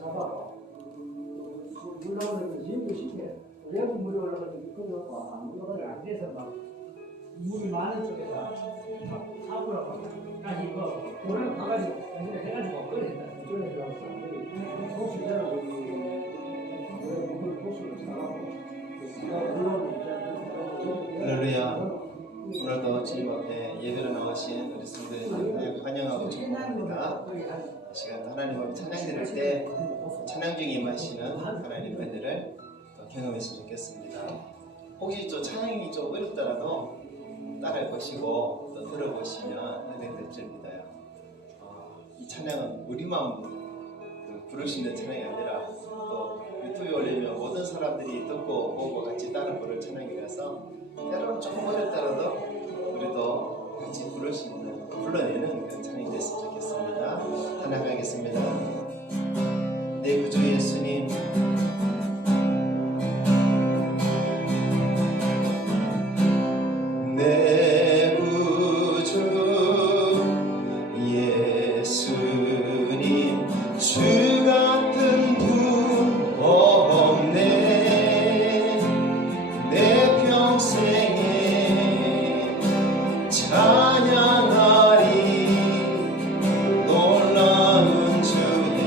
사다가 물 나오는 지금도 시켜. 외부 물이 올라가지고 그거 안 올라가지 안 돼서 막 물이 많은 쪽에다 막 사고라 막 다시 이거 돌을 가가지고 해가지고 그래. 그래서 호수대로 물을 호수를 사가고 할렐루야. 오늘도 주님 앞에 예배로 나오신 우리 성도들 환영하고 축복합니다. 이 시간 하나님 앞에 찬양 드릴 때 찬양 중에 임하시는 하나님 은혜를 경험했으면 좋겠습니다. 혹시 또 찬양이 좀 어렵더라도 따라해 보시고 또 들어보시면 은혜 될 줄 믿어요. 이 찬양은 우리만 부르시는 찬양이 아니라 또 유튜브에 올리면 모든 사람들이 듣고 보고 같이 따라 부를 찬양이라서 때로는 조금 어렵더라도 우리도 같이 부를 수 있는, 불러내는 그런 찬양이 됐으면 좋겠습니다. 찬양하겠습니다. 내 구주 예수님, 내 구주 예수님, 주 같은 분 없네. 내 평생에 찬양하리 놀라운 주의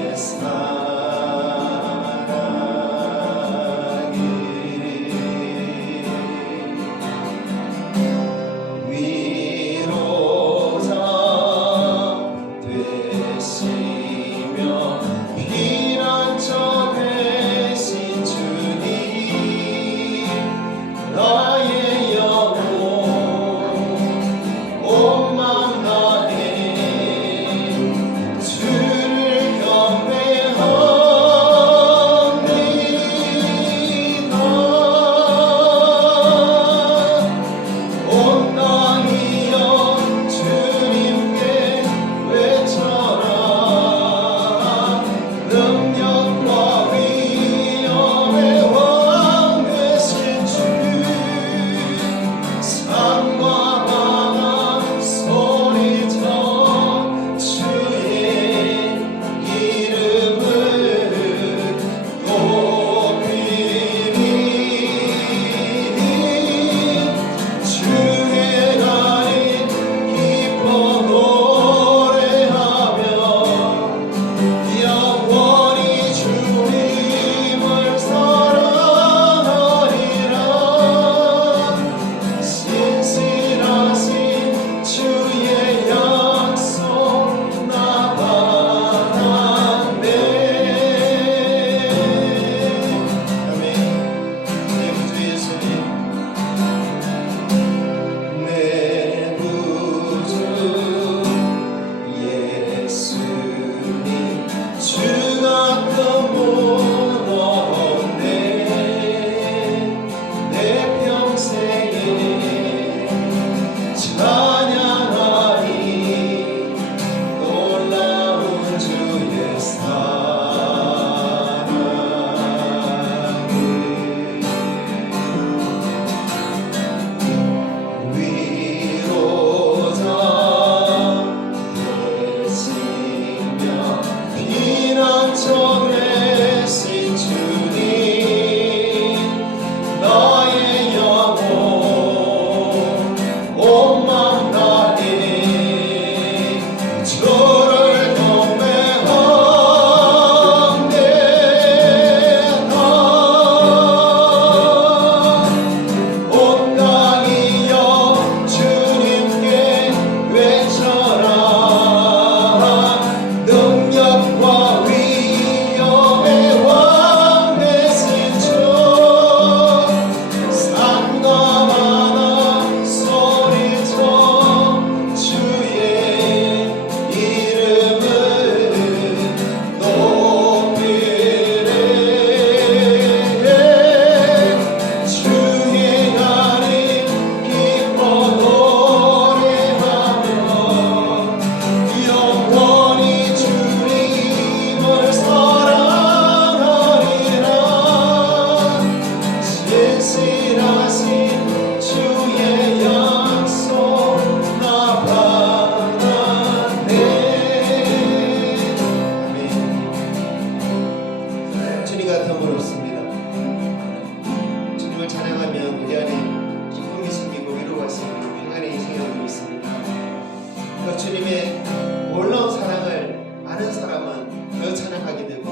더 찬양하게 되고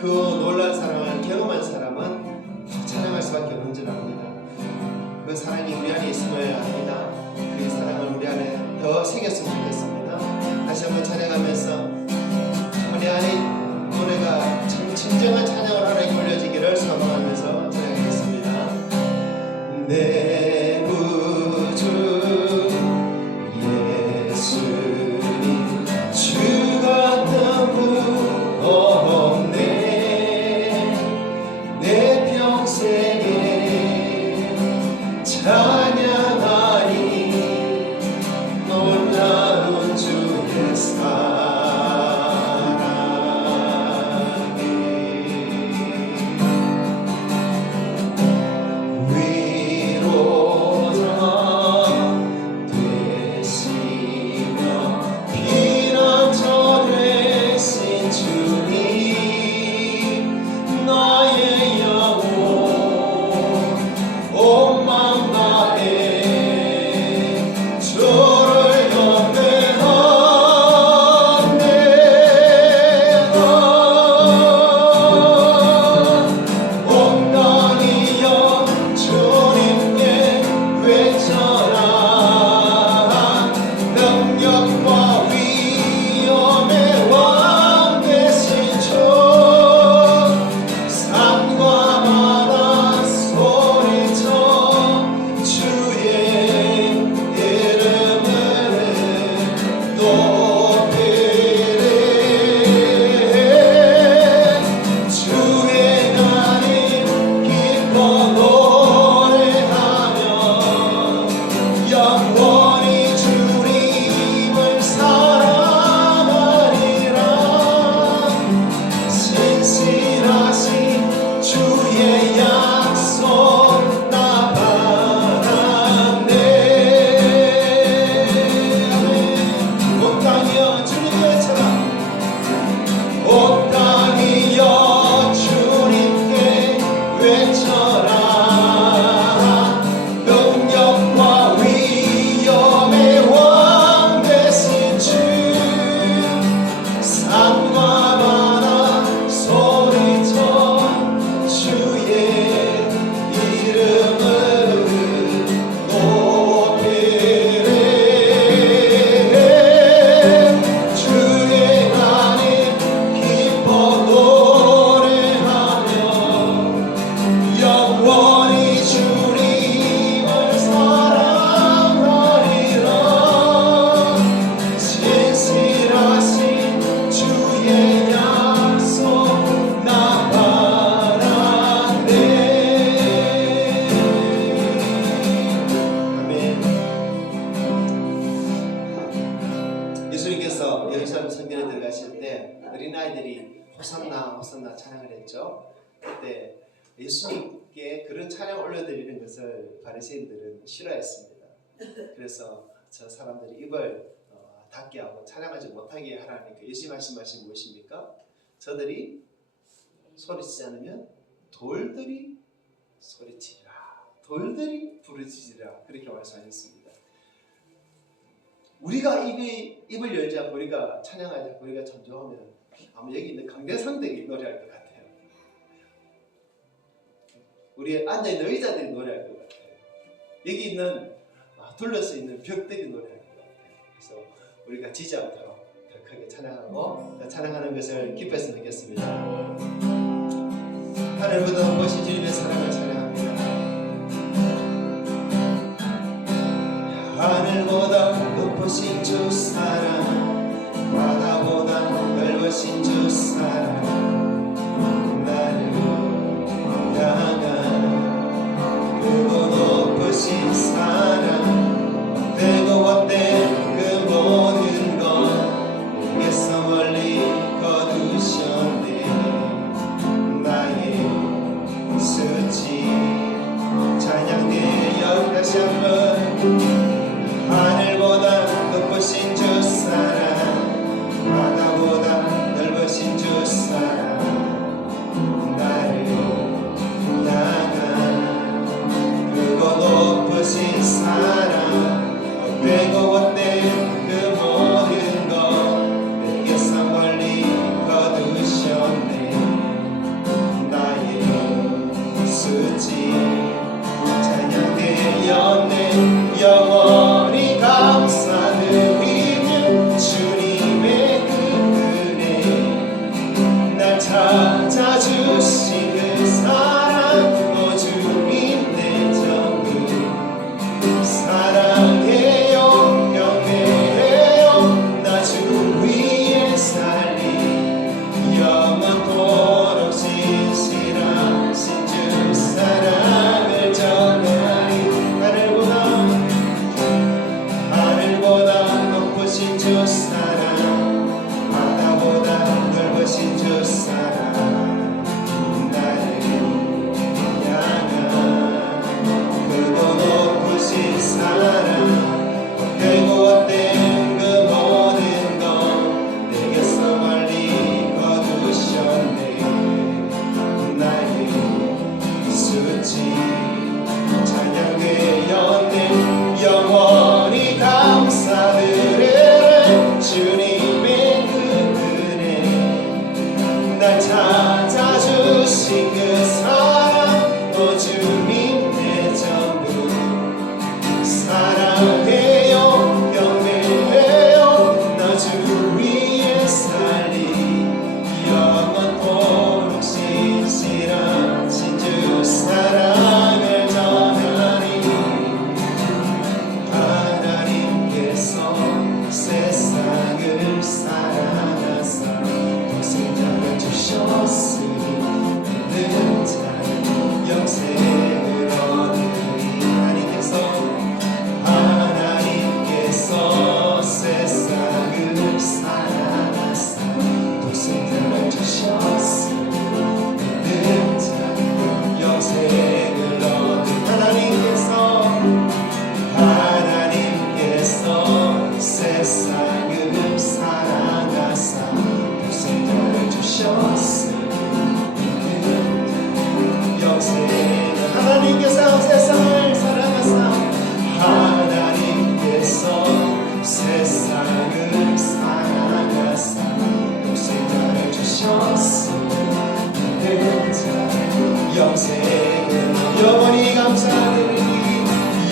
그 놀라운 사랑을 경험한 사람은 더 찬양할 수밖에 없는 줄 압니다. 그 사랑이 우리 안에 있어야 합니다. 그 사랑을 우리 안에 더 새겼으면 좋겠습니다. 다시 한번 찬양하면서 우리 안에 노래가 참 진정한 찬양을 하나님 올려지기를 소망하면서 찬양하겠습니다. 내 구주 예수님 주가 너무 없네. 내 평생에 찬양하니 놀라운 주의 사랑이 위로자 되시며 피난처되신 주님 나의 영혼 온 마음 다해 주를 경배하네. 온 땅이여 주님께 외쳐라. 능력과 위엄의 왕 되신 주 산과 바다 소리쳐 주의 이름을 높이리. 주의 나님 기뻐 노래하며 영원히 주님을 사랑하리라. 신실하신 주의 약속 나 받았네. 온 땅이여 주님께 외쳐라. 온 땅이여 주님께 외쳐라. 능력과 위엄의 왕 되신 주 산과 바다 소리쳐 주의 이름을 높이리. 주의 나님 기뻐 노래하며 영원히 주님을 사랑하리라. 신실하신 주의 약속 나 받았네. 아멘. 예수님께서 예루살렘 성전에 들어가실 때 어린아이들이 호산나 호산나 찬양을 했죠. 그때 예수님께 그런 찬양 올려드리는 것을 바리새인들은 싫어했습니다. 그래서 저 사람들이 입을 닫게 하고 찬양하지 못하게 하라니까 예수님 하신 말씀이 무엇입니까? 저들이 소리치지 않으면 돌들이 소리치리라. 돌들이 부르짖으리라. 그렇게 말씀하셨습니다. 우리가 입을 열지 않고 우리가 찬양하지 않고 우리가 전조하면 아마 여기 있는 강대상들이 노래할 것 같아요. 우리 앉아있는 의자들이 노래할 것 같아요. 여기 있는 둘러서 있는 벽들이 노래할 것 같아요. 그래서 우리가 지지 않도록 더 크게 찬양하고 더 찬양하는 것을 기뻐했으면 좋겠습니다. 하늘보다 높으신 주님의 사랑을 찬양합니다. 하늘보다 높으신 주 사랑, 바다보다 넓으신 주 사랑, 나를 향한 그고 높으신 사랑, 되고 없된 그 모든 것 내게서 멀리 거두셨네. 나의 수치 찬양되어 다시 한번. 하늘보다 높으신 주 사랑, 바다보다 넓으신 주 사랑, 나를 향한 그고 높으신 사랑,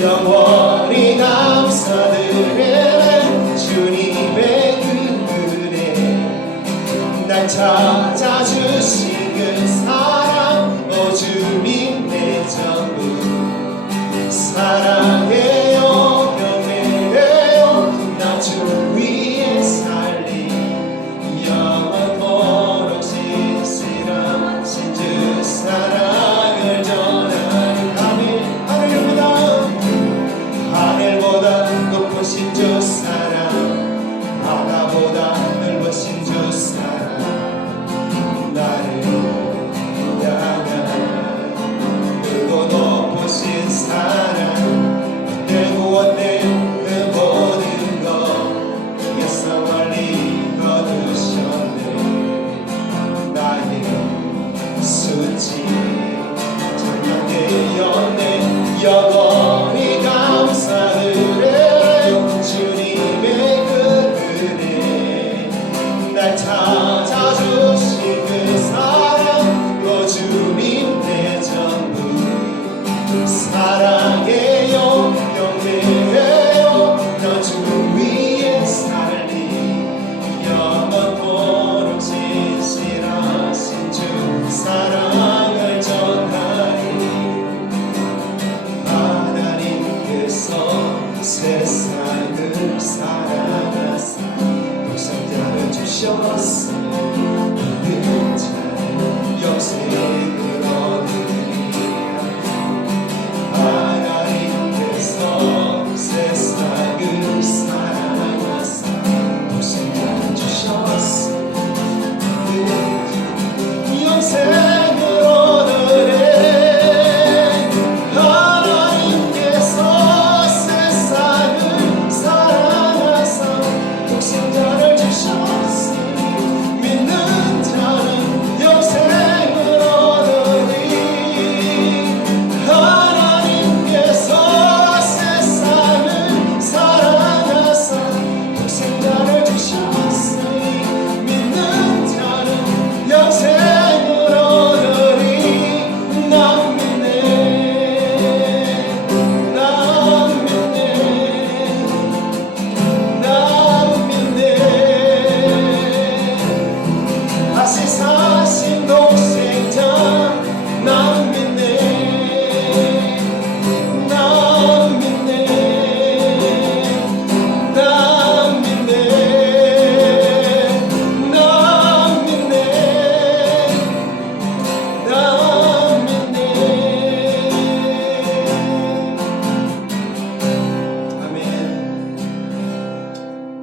영원히 감사드리네. 주님의 그 은혜 날 찾아주신 그 사랑, 오 주님 내 전부 사랑해요 경배해요. 나 주 위에 살리 영원토록 신실하신 주 사랑을 전하리. 하늘보다 높으신 주 사랑, 바다보다 넓으신 주 사랑, 나를 향한 크고 높으신 사랑, 내 구원된 그 모든 것 예수 멀리 거두셨네. 나의 수치 전명되었네. 영원히 감사드려. 주님의 그 은혜 날 찾아주신 그 사랑, 또 주님 내 전부 사랑해요 경배해요. 너 주 위에 살리 영원토록 신실하신 주 사랑을 전하리. 하나님께서 세상을 사랑하사 독생자를 주셨으니 믿는 자는 영생을 얻으리라. 하나님께서 세상을 사랑하사 독생자를 주셨으니 영생을 얻으리라. 생자를 주셨으니 믿는 자는 영생을 얻으리. 하나님께서 세상을 사랑하사 독생자를 주셨으니 믿는 자는 영생을 얻으리. 난 믿네, 난 믿네, 난 다시 사신 독생자 난 믿네, 난 믿네, 난 믿네, 난 믿네, 난 믿네. 아멘.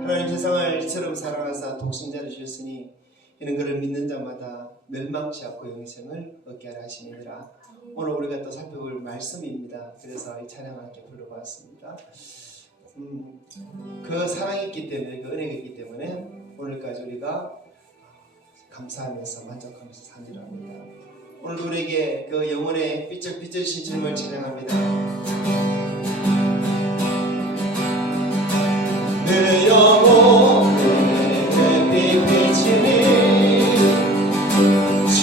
하나님 세상을 이처럼 사랑하사 독생자를 주셨으니 이는 그를 믿는 자마다 멸망치 않고 영생을 얻게 하라 하시니라. 오늘 우리가 또 살펴볼 말씀입니다. 그래서 이 찬양을 함께 불러보았습니다. 그 사랑이 있기 때문에, 그 은혜가 있기 때문에 오늘까지 우리가 감사하면서 만족하면서 산지를 합니다. 오늘도 우리에게 그 영혼의 삐쩍삐쩍이신 주님을 찬양합니다. 내 영혼의 햇빛 비치니 주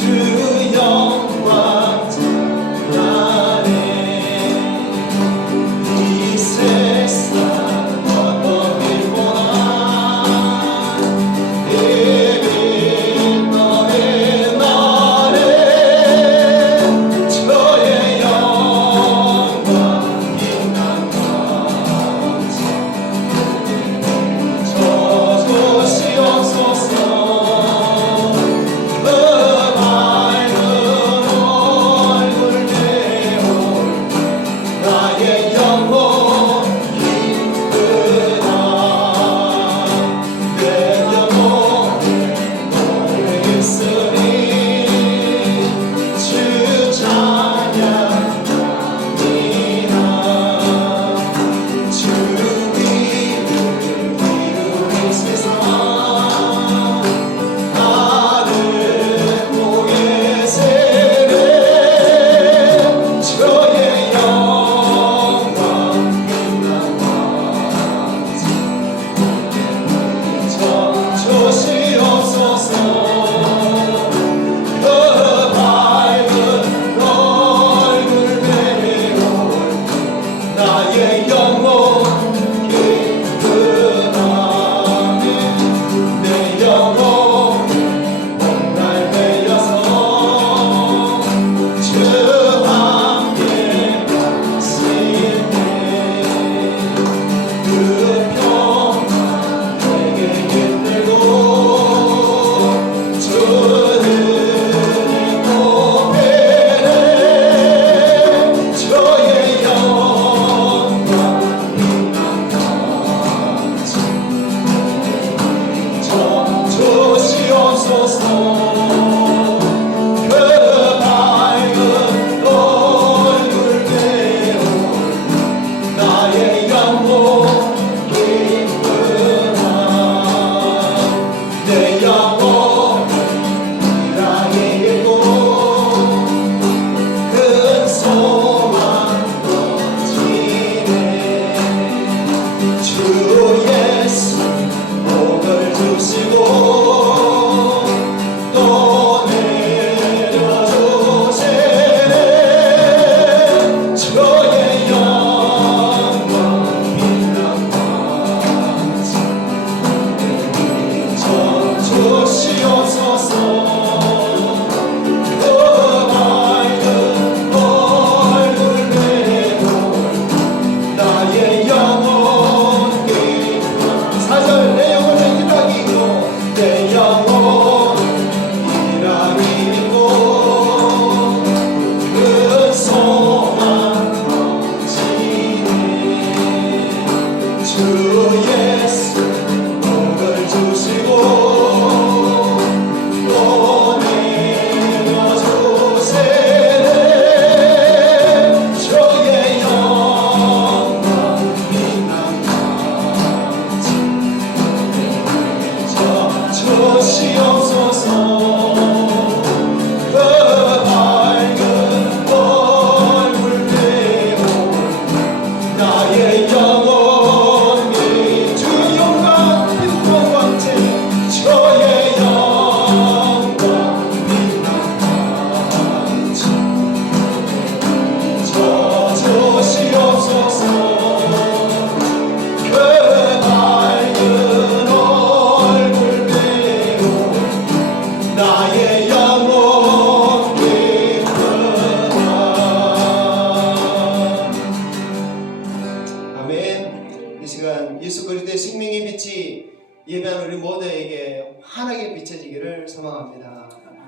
영광 전하네. 이 세상 어떤 길보다 이미 너의 날에 저의 영광 빛난 것처럼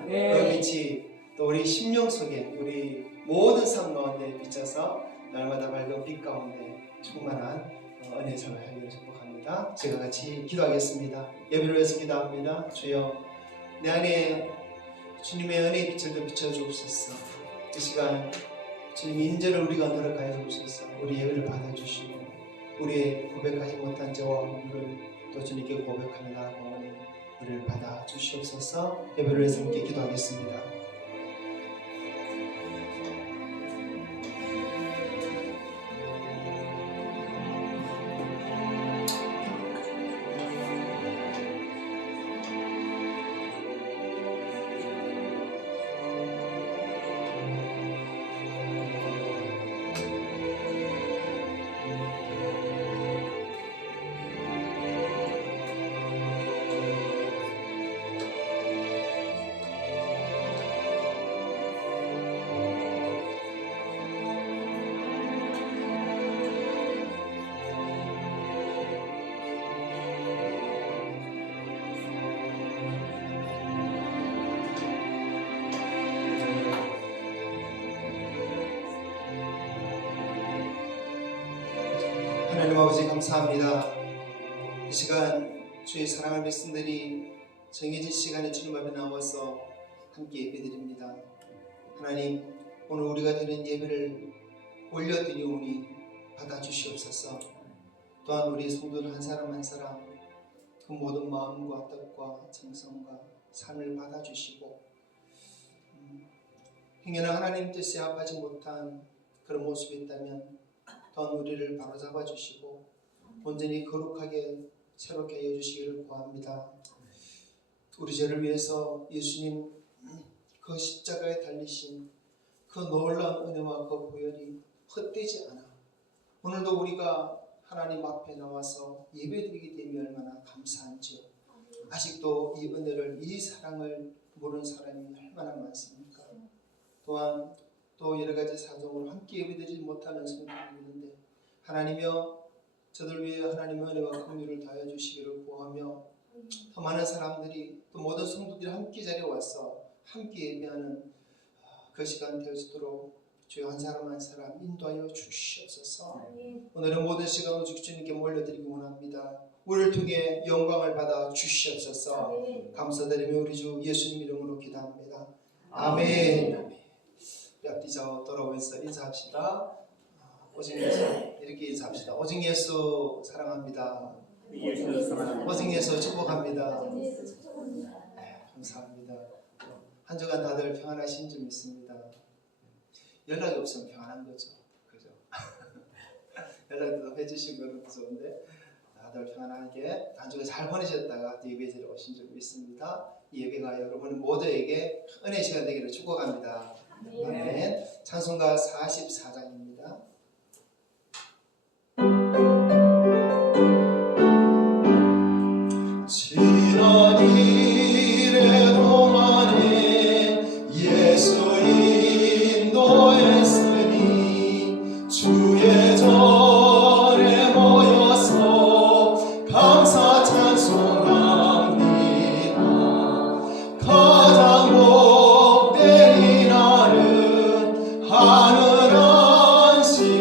그 빛이 또 우리 심령 속에 우리 모든 삶 가운데 비춰서 날마다 밝은 빛 가운데 충만한 은혜상을 하기를 축복합니다. 제가 같이 기도하겠습니다. 예배를 위해서 기도합니다. 주여, 내 안에 주님의 은혜의 빛을 좀 비춰주옵소서. 이 시간 주님의 인재를 우리가 노력하여 주옵소서. 우리 예배를 받아주시고 우리의 고백하지 못한 죄와 허물을 또 주님께 고백하며 나아가오니 우리를 받아주시옵소서. 예배를 위해서 함께 기도하겠습니다. 하나님 아버지 감사합니다. 이 시간 주의 사랑하는 백성들이 정해진 시간에 주님 앞에 나와서 함께 예배드립니다. 하나님, 오늘 우리가 드리는 예배를 올려드리오니 받아주시옵소서. 또한 우리 성도들 한 사람 한 사람 그 모든 마음과 뜻과 정성과 삶을 받아주시고 행여나 하나님 뜻에 합하지 못한 그런 모습이 있다면 또한 우리를 바로잡아 주시고 온전히 거룩하게 새롭게 하여 주시기를 구합니다. 우리 죄를 위해서 예수님 그 십자가에 달리신 그 놀라운 은혜와 그 보혈이 헛되지 않아 오늘도 우리가 하나님 앞에 나와서 예배드리게 되면 얼마나 감사한지요. 아직도 이 은혜를, 이 사랑을 모르는 사람이 얼마나 많습니까? 또한 또 여러 가지 사정으로 함께 예배드리지 못하는 성도들이 있는데 하나님이여 저들 위해 하나님의 은혜와 긍휼을 다해 주시기를 구하며 더 많은 사람들이 또 모든 성도들이 함께 자리에 와서 함께 예배하는 그 시간 되어지도록 주여 한 사람 한 사람 인도하여 주시옵소서. 오늘은 모든 시간 오직 주님께 몰려드리기 원합니다. 우리를 통해 영광을 받아 주시옵소서. 감사드리며 우리 주 예수님 이름으로 기도합니다. 아멘. 우리 앞뒤 좌우 돌아오면서 인사합시다. 오직 예수 이렇게 인사합시다. 오직 예수 사랑합니다. 오직 예수 축복합니다. 네, 감사합니다. 한 주간 다들 평안하신 줄 믿습니다. 연락이 없으면 평안한 거죠. 그죠? 연락도 해주신 거는 좋은데 다들 평안하게 한 주간 잘 보내셨다가 예배자리에 오신 줄 믿습니다. 이 예배가 여러분 모두에게 은혜의 시간 되기를 축복합니다. 아멘. 찬송가 44장입니다. 지난 일의 동안에 예수 인도했으니 주의 절에 모여서 감사 찬송합니다. 가장 복된 이날은 하늘 안식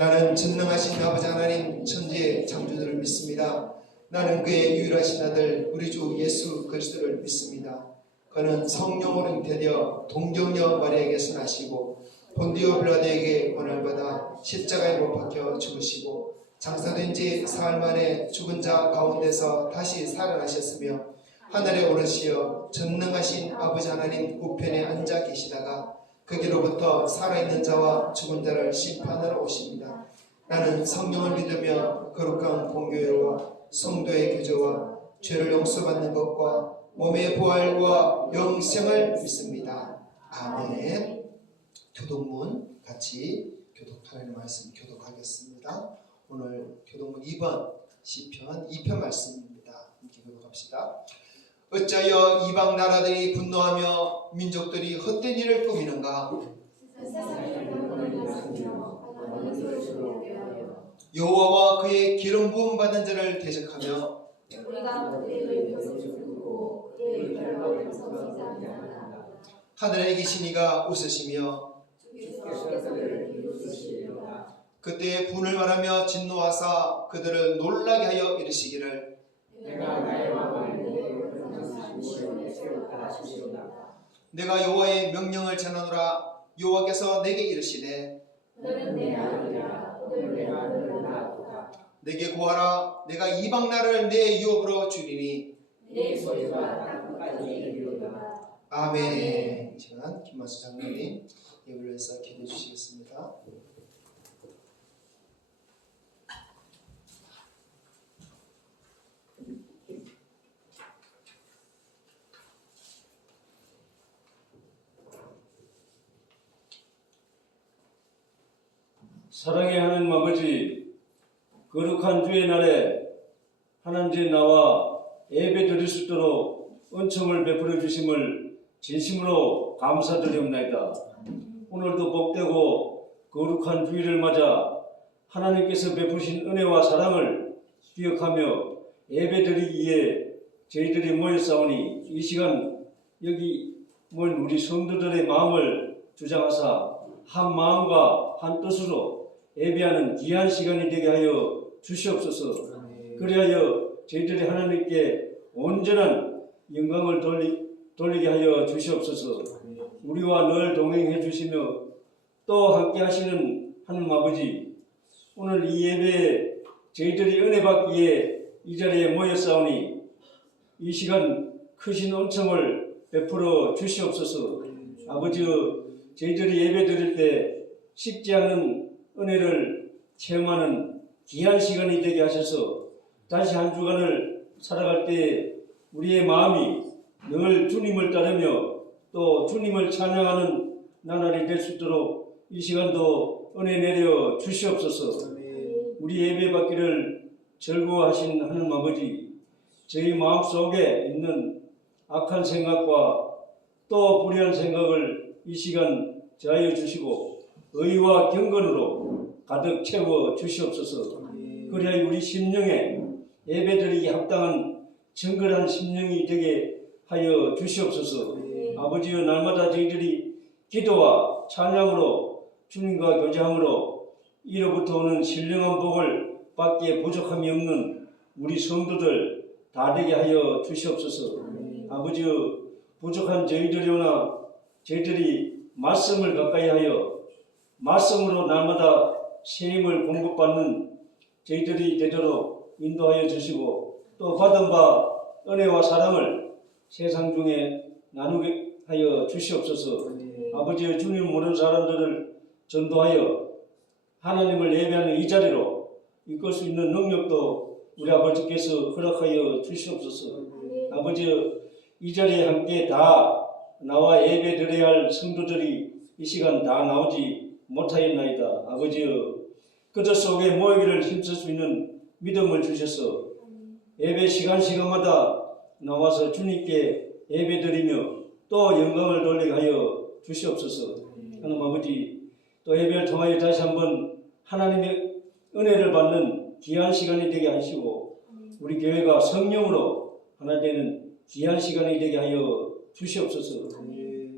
나는 전능하신 아버지 하나님 천지의 창조주를 믿습니다. 나는 그의 유일하신 아들 우리 주 예수 그리스도를 믿습니다. 그는 성령으로 잉태되어 동정녀 마리아에게서 나시고 본디오 빌라도에게 권을 받아 십자가에 못 박혀 죽으시고 장사된 지 사흘 만에 죽은 자 가운데서 다시 살아나셨으며 하늘에 오르시어 전능하신 아버지 하나님 우편에 앉아 계시다가 거기로부터 살아있는 자와 죽은 자를 심판하러 오십니다. 나는 성령을 믿으며 거룩한 공교회와 성도의 교제와 죄를 용서받는 것과 몸의 부활과 영생을 믿습니다. 아멘. 교독문 같이 하나님 말씀 교독하겠습니다. 오늘 교독문 2번 시편 2편 말씀입니다. 함께 교독합시다. 어찌하여 이방 나라들이 분노하며 민족들이 헛된 일을 꾸미는가? 여호와와 그의 기름 부음 받은 자를 대적하며 하늘에 계신 이가 웃으시며 그때 분을 말하며 진노하사 그들을 놀라게 하여 이르시기를 내가 여호와의 명령을 전하노라. 여호와께서 내게 이르시되 내게 구하라. 내가 이방 나라를 내 유업으로 주리니. 아멘. 이 시간 김만수 장로님 예배를 위해서 기도해 주시겠습니다. 사랑의 하나님 아버지, 거룩한 주의 날에 하나님께 나와 예배 드릴 수 있도록 은총을 베풀어 주심을 진심으로 감사드리옵나이다. 오늘도 복되고 거룩한 주일을 맞아 하나님께서 베푸신 은혜와 사랑을 기억하며 예배 드리기에 저희들이 모였사오니 이 시간 여기 모인 우리 성도들의 마음을 주장하사 한 마음과 한 뜻으로 예배하는 귀한 시간이 되게 하여 주시옵소서. 그리하여 저희들이 하나님께 온전한 영광을 돌리게 하여 주시옵소서. 우리와 늘 동행해 주시며 또 함께 하시는 하나님 아버지, 오늘 이 예배에 저희들이 은혜 받기에 이 자리에 모였사오니 이 시간 크신 은총을 베풀어 주시옵소서. 아버지, 저희들이 예배 드릴 때 식지 않는 은혜를 체험하는 귀한 시간이 되게 하셔서 다시 한 주간을 살아갈 때 우리의 마음이 늘 주님을 따르며 또 주님을 찬양하는 나날이 될 수 있도록 이 시간도 은혜 내려 주시옵소서. 우리 예배 받기를 즐거워하신 하나님 아버지, 저희 마음속에 있는 악한 생각과 또 불의한 생각을 이 시간 제하여 주시고 의와 경건으로 가득 채워 주시옵소서. 그리하여 우리 심령에 예배드리기 합당한 정결한 심령이 되게 하여 주시옵소서. 아버지여, 날마다 저희들이 기도와 찬양으로 주님과 교제함으로 이로부터 오는 신령한 복을 받기에 부족함이 없는 우리 성도들 다 되게 하여 주시옵소서. 아버지여, 부족한 저희들이오나 저희들이 말씀을 가까이 하여 말씀으로 날마다 새 힘을 공급받는 저희들이 되도록 인도하여 주시고 또 받은 바 은혜와 사랑을 세상 중에 나누게 하여 주시옵소서. 아버지의 주님 모르는 사람들을 전도하여 하나님을 예배하는 이 자리로 이끌 수 있는 능력도 우리 아버지께서 허락하여 주시옵소서. 아버지, 이 자리에 함께 다 나와 예배 드려야 할 성도들이 이 시간 다 나오지 못하였나이다. 아버지여, 그들 속에 모이기를 힘쓸 수 있는 믿음을 주셔서 예배 시간마다 나와서 주님께 예배드리며 또 영광을 돌리게 하여 주시옵소서. 하나님 아버지, 또 예배를 통하여 다시 한번 하나님의 은혜를 받는 귀한 시간이 되게 하시고 우리 교회가 성령으로 하나 되는 귀한 시간이 되게 하여 주시옵소서.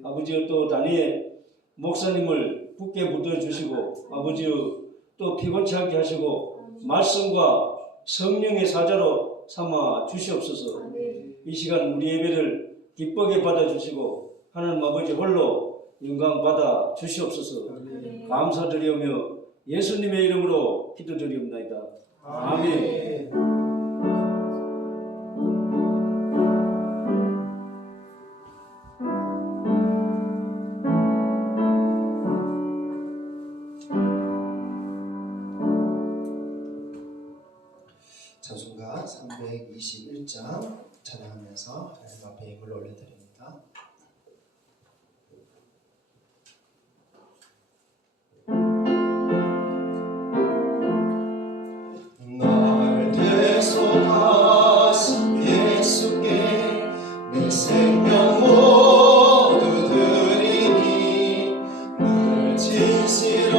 아버지여, 또 단위의 목사님을 굳게 붙들어 주시고 아버지여, 또 피곤치 않게 하시고 말씀과 성령의 사자로 삼아 주시옵소서. 이 시간 우리 예배를 기쁘게 받아주시고 하나님 아버지 홀로 영광 받아 주시옵소서. 감사드리오며 예수님의 이름으로 기도드리옵나이다. 아멘. 찬송가 321장 찬양하면서 하나님 앞에 힘을 올려드립니다. 날 대속하신 예수께 내 생명 모두 드리니 늘 진실하게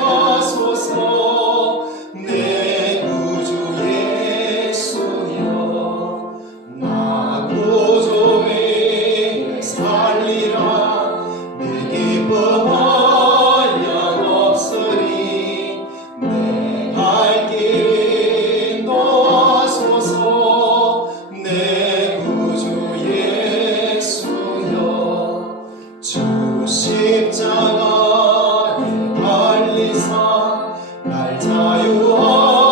하소서. 내 구주 예수여 나 구주 위에 살리라. 내 기쁨 한량 없으리. 내 갈 길 인도하소서. 내 구주 예수여 주 십자가에 달리사 날 자유하게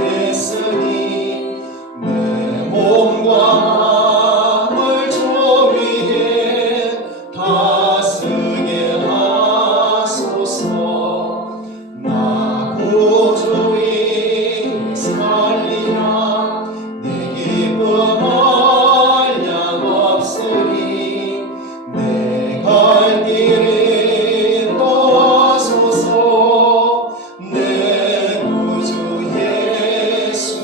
했으니 내 몸과 마음을 주 위에 다스게 하소서. 나 구주 위에 살리라. 내 기쁨 한량 없으리. 내 갈 길 인도하소서. 내 구주 예수여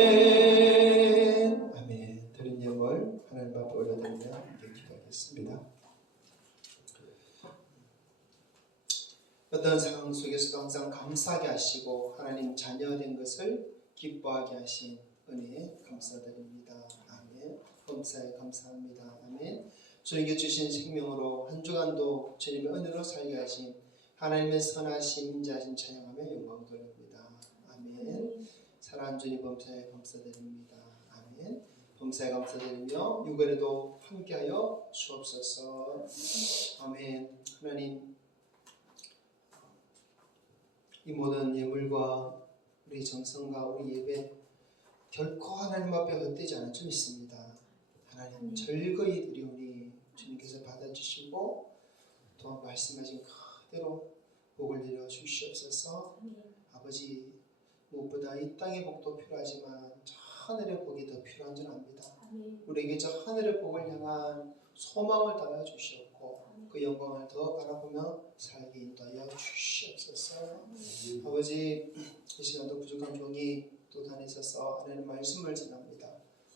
아멘. 아멘. 드린 예물 하나님 앞에 올려드리며 함께 기도하겠습니다. 어떤 상황 속에서도 항상 감사하게 하시고 하나님 자녀된 것을 기뻐하게 하신 은혜에 감사드립니다. 아멘. 범사에 감사합니다. 아멘. 주님께 주신 생명으로 한 주간도 주님의 은혜로 살게 하신 하나님의 선하신 인자하신 찬양하며 영광 돌립니다. 아멘. 사랑하는 주님 범사에 감사드립니다. 아멘. 범사에 감사드리며 유월에도 함께하여 주옵소서. 아멘. 하나님 이 모든 예물과 우리 정성과 우리 예배 결코 하나님 앞에 헛되지 않을 줄 믿습니다. 하나님 즐거이 드리오니 주님께서 받아주시고 또 말씀하신 그대로 복을 내려 주시옵소서. 아버지 무엇보다 이 땅의 복도 필요하지만 저 하늘의 복이 더 필요한 줄 압니다. 우리에게 저 하늘의 복을 향한 소망을 달아 주시옵고 그 영광을 더 바라보며 살게 인도하여 주시옵소서. 아버지 이 시간도 부족한 종이 또 다니셔서 하나님의 말씀을 전합니다.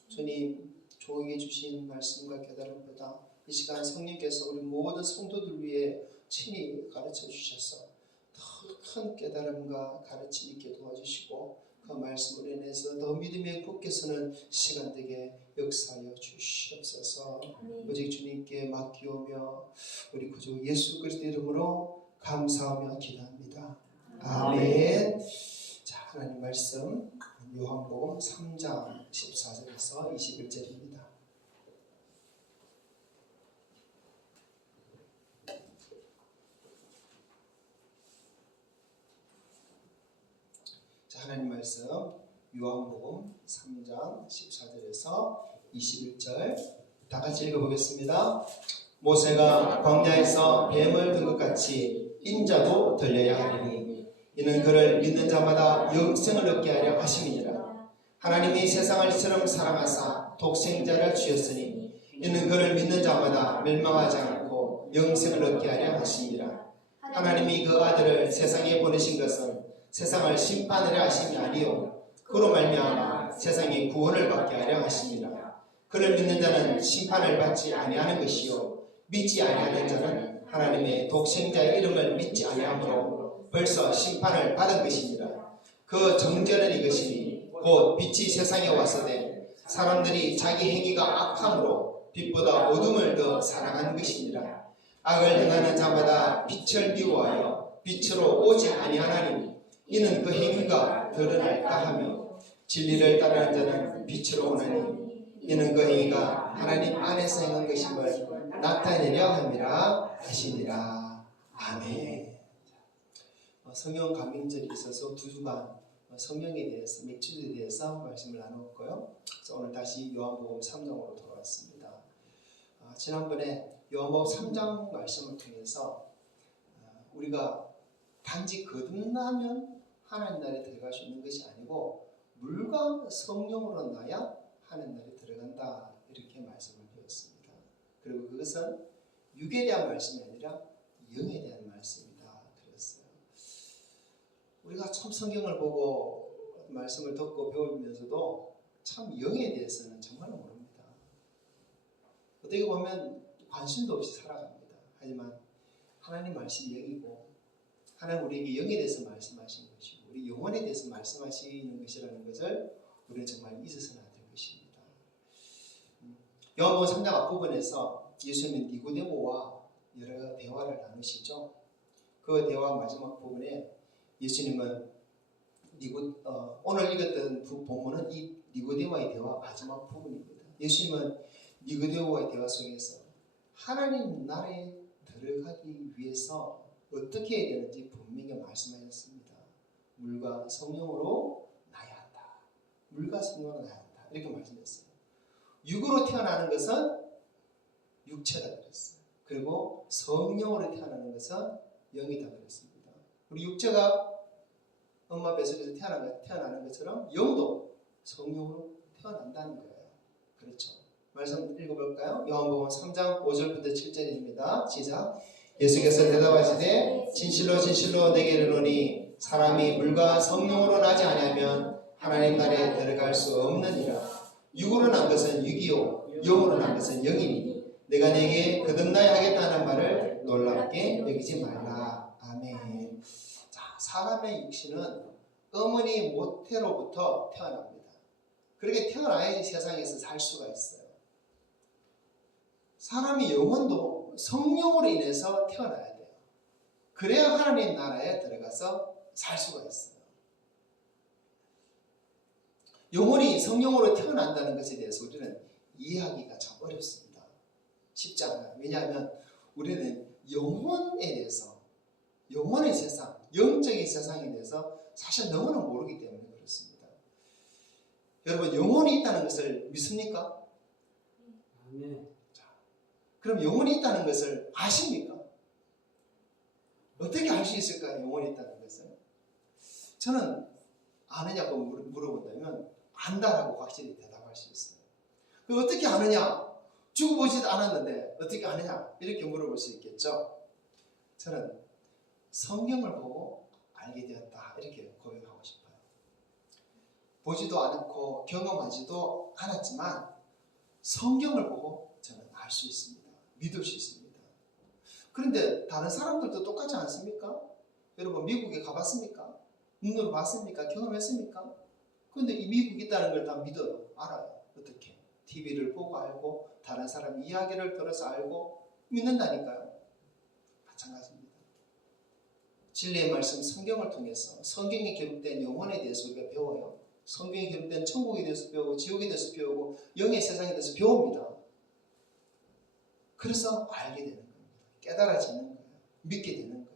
주님 종에게 주신 말씀과 깨달음보다 이 시간 성령께서 우리 모든 성도들 위해 친히 가르쳐 주셔서 더 큰 깨달음과 가르침 있게 도와주시고 그 말씀으로 인해서 더 믿음에 굳게 서는 시간 되게 역사하여 주시옵소서. 오직 주님께 맡기오며 우리 구주 예수 그리스도 이름으로 감사하며 기도합니다. 아멘. 자, 하나님 말씀 요한복음 3장 14절에서 21절입니다. 자, 하나님 말씀 요한복음 3장 14절에서 21절 다 같이 읽어보겠습니다. 모세가 광야에서 뱀을 든 것 같이 인자도 들려야 하리니 이는 그를 믿는 자마다 영생을 얻게 하려 하심이니라. 하나님이 세상을 이처럼 사랑하사 독생자를 주셨으니 이는 그를 믿는 자마다 멸망하지 않고 영생을 얻게 하려 하심이라. 하나님이 그 아들을 세상에 보내신 것은 세상을 심판하려 하심이 아니요 그로 말미암아 세상이 구원을 받게 하려 하심이라. 그를 믿는 자는 심판을 받지 아니하는 것이요 믿지 아니하는 자는 하나님의 독생자의 이름을 믿지 아니하므로 벌써 심판을 받은 것이니라. 그 정죄는 이것이니 곧 빛이 세상에 왔으되 사람들이 자기 행위가 악함으로 빛보다 어둠을 더 사랑한 것이니라. 악을 행하는 자마다 빛을 미워하여 빛으로 오지 아니하나니 이는 그 행위가 드러날까 하며 진리를 따르는 자는 빛으로 오나니 이는 그 행위가 하나님 안에서 행한 것임을 나타내려 함이라 하시니라. 아멘. 성경 강림절이 있어서 두 주간 성경에 대해서 맥주에 대해서 말씀을 나눴고요. 그래서 오늘 다시 요한복음 3장으로 돌아왔습니다. 지난번에 요한복음 3장 말씀을 통해서 우리가 단지 거듭나면 하나님 나라에 들어갈 수 있는 것이 아니고 물과 성령으로 나야 하나님 나라에 들어간다, 이렇게 말씀을 드렸습니다. 그리고 그것은 육에 대한 말씀이 아니라 영에 대한 말씀이다 드렸어요. 우리가 참 성경을 보고 말씀을 듣고 배우면서도 참 영에 대해서는 정말 모릅니다. 어떻게 보면 관심도 없이 살아갑니다. 하지만 하나님 말씀이 영이고 하나님 우리에게 영에 대해서 말씀하시는 것이고 우리 영혼에 대해서 말씀하시는 것이라는 것을 우리는 정말 잊어서는 안 될 것입니다. 요한복음 3장 앞부분에서 예수님은 니고데모와 여러 대화를 나누시죠. 그 대화 마지막 부분에 예수님은 오늘 읽었던 본문은 이 니고데모와의 대화 마지막 부분입니다. 예수님은 니고데모와의 대화 속에서 하나님 나라에 들어가기 위해서 어떻게 해야 되는지 분명히 말씀하셨습니다. 물과 성령으로 나야 한다. 물과 성령으로 나야 한다. 이렇게 말씀했어요. 육으로 태어나는 것은 육체다 그랬어요. 그리고 성령으로 태어나는 것은 영이다 그랬습니다. 우리 육체가 엄마 뱃속에서 태어나는 것처럼 영도 성령으로 태어난다는 거예요. 그렇죠. 말씀 읽어볼까요? 요한복음 3장 5절부터 7절입니다. 시작. 예수께서 대답하시되 진실로 진실로 내게 이르노니 사람이 물과 성령으로 나지 아니하면 하나님 나라에 들어갈 수 없느니라. 육으로 난 것은 육이요 영으로 난 것은 영이니 내가 네게 거듭나야 하겠다는 말을 놀랍게 여기지 말라. 아멘. 자, 사람의 육신은 어머니 모태로부터 태어납니다. 그렇게 태어나야지 세상에서 살 수가 있어요. 사람의 영혼도 성령으로 인해서 태어나야 돼요. 그래야 하나님 나라에 들어가서 살 수가 있어요. 영혼이 성령으로 태어난다는 것에 대해서 우리는 이해하기가 참 어렵습니다. 쉽지 않아요. 왜냐하면 우리는 영혼에 대해서, 영혼의 세상, 영적인 세상에 대해서 사실 너무나 모르기 때문에 그렇습니다. 여러분, 영혼이 있다는 것을 믿습니까? 아멘. 그럼 영혼이 있다는 것을 아십니까? 어떻게 알 수 있을까요? 영혼이 있다는 것을. 저는 아느냐고 물어본다면 안다라고 확실히 대답할 수 있어요. 그 어떻게 아느냐? 죽어보지도 않았는데 어떻게 아느냐? 이렇게 물어볼 수 있겠죠. 저는 성경을 보고 알게 되었다, 이렇게 고백하고 싶어요. 보지도 않고 경험하지도 않았지만 성경을 보고 저는 알 수 있습니다. 믿을 수 있습니다. 그런데 다른 사람들도 똑같지 않습니까? 여러분 미국에 가봤습니까? 눈으로 봤습니까? 경험했습니까? 그런데 이 미국 있다는 걸 다 믿어요. 알아요. 어떻게? TV를 보고 알고 다른 사람 이야기를 들어서 알고 믿는다니까요. 마찬가지입니다. 진리의 말씀 성경을 통해서 성경에 기록된 영혼에 대해서 우리가 배워요. 성경에 기록된 천국에 대해서 배우고 지옥에 대해서 배우고 영의 세상에 대해서 배웁니다. 그래서 알게 되는 겁니다. 깨달아지는 거예요. 믿게 되는 거예요.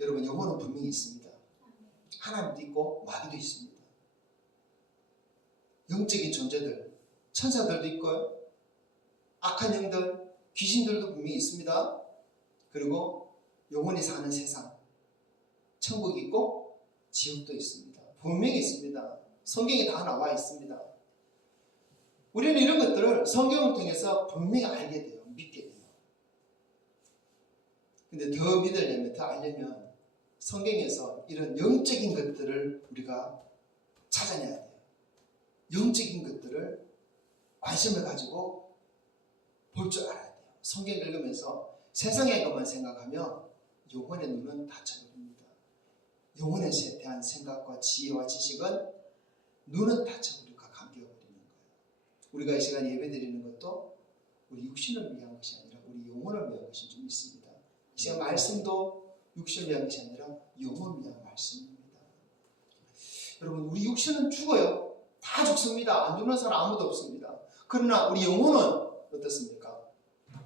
여러분 영혼은 분명히 있습니다. 하나님도 있고 마귀도 있습니다. 영적인 존재들, 천사들도 있고요. 악한 영들, 귀신들도 분명히 있습니다. 그리고 영혼이 사는 세상, 천국이 있고 지옥도 있습니다. 분명히 있습니다. 성경에 다 나와 있습니다. 우리는 이런 것들을 성경을 통해서 분명히 알게 돼요. 믿게 돼요. 근데 더 믿으려면, 더 알려면 성경에서 이런 영적인 것들을 우리가 찾아내야 돼요. 영적인 것들을 관심을 가지고 볼 줄 알아야 돼요. 성경 읽으면서 세상의 것만 생각하면 영혼의 눈은 닫혀버립니다. 영혼에 대한 생각과 지혜와 지식은 눈은 닫혀버리고 감겨버리는 거예요. 우리가 이 시간 예배 드리는 것도 우리 육신을 위한 것이 아니라 우리 영혼을 위한 것이 좀 있습니다. 이 시간 말씀도 육신을 위한 것이 아니라 영혼을 위한 말씀입니다. 여러분, 우리 육신은 죽어요. 다 죽습니다. 안 죽는 사람 아무도 없습니다. 그러나 우리 영혼은 어떻습니까?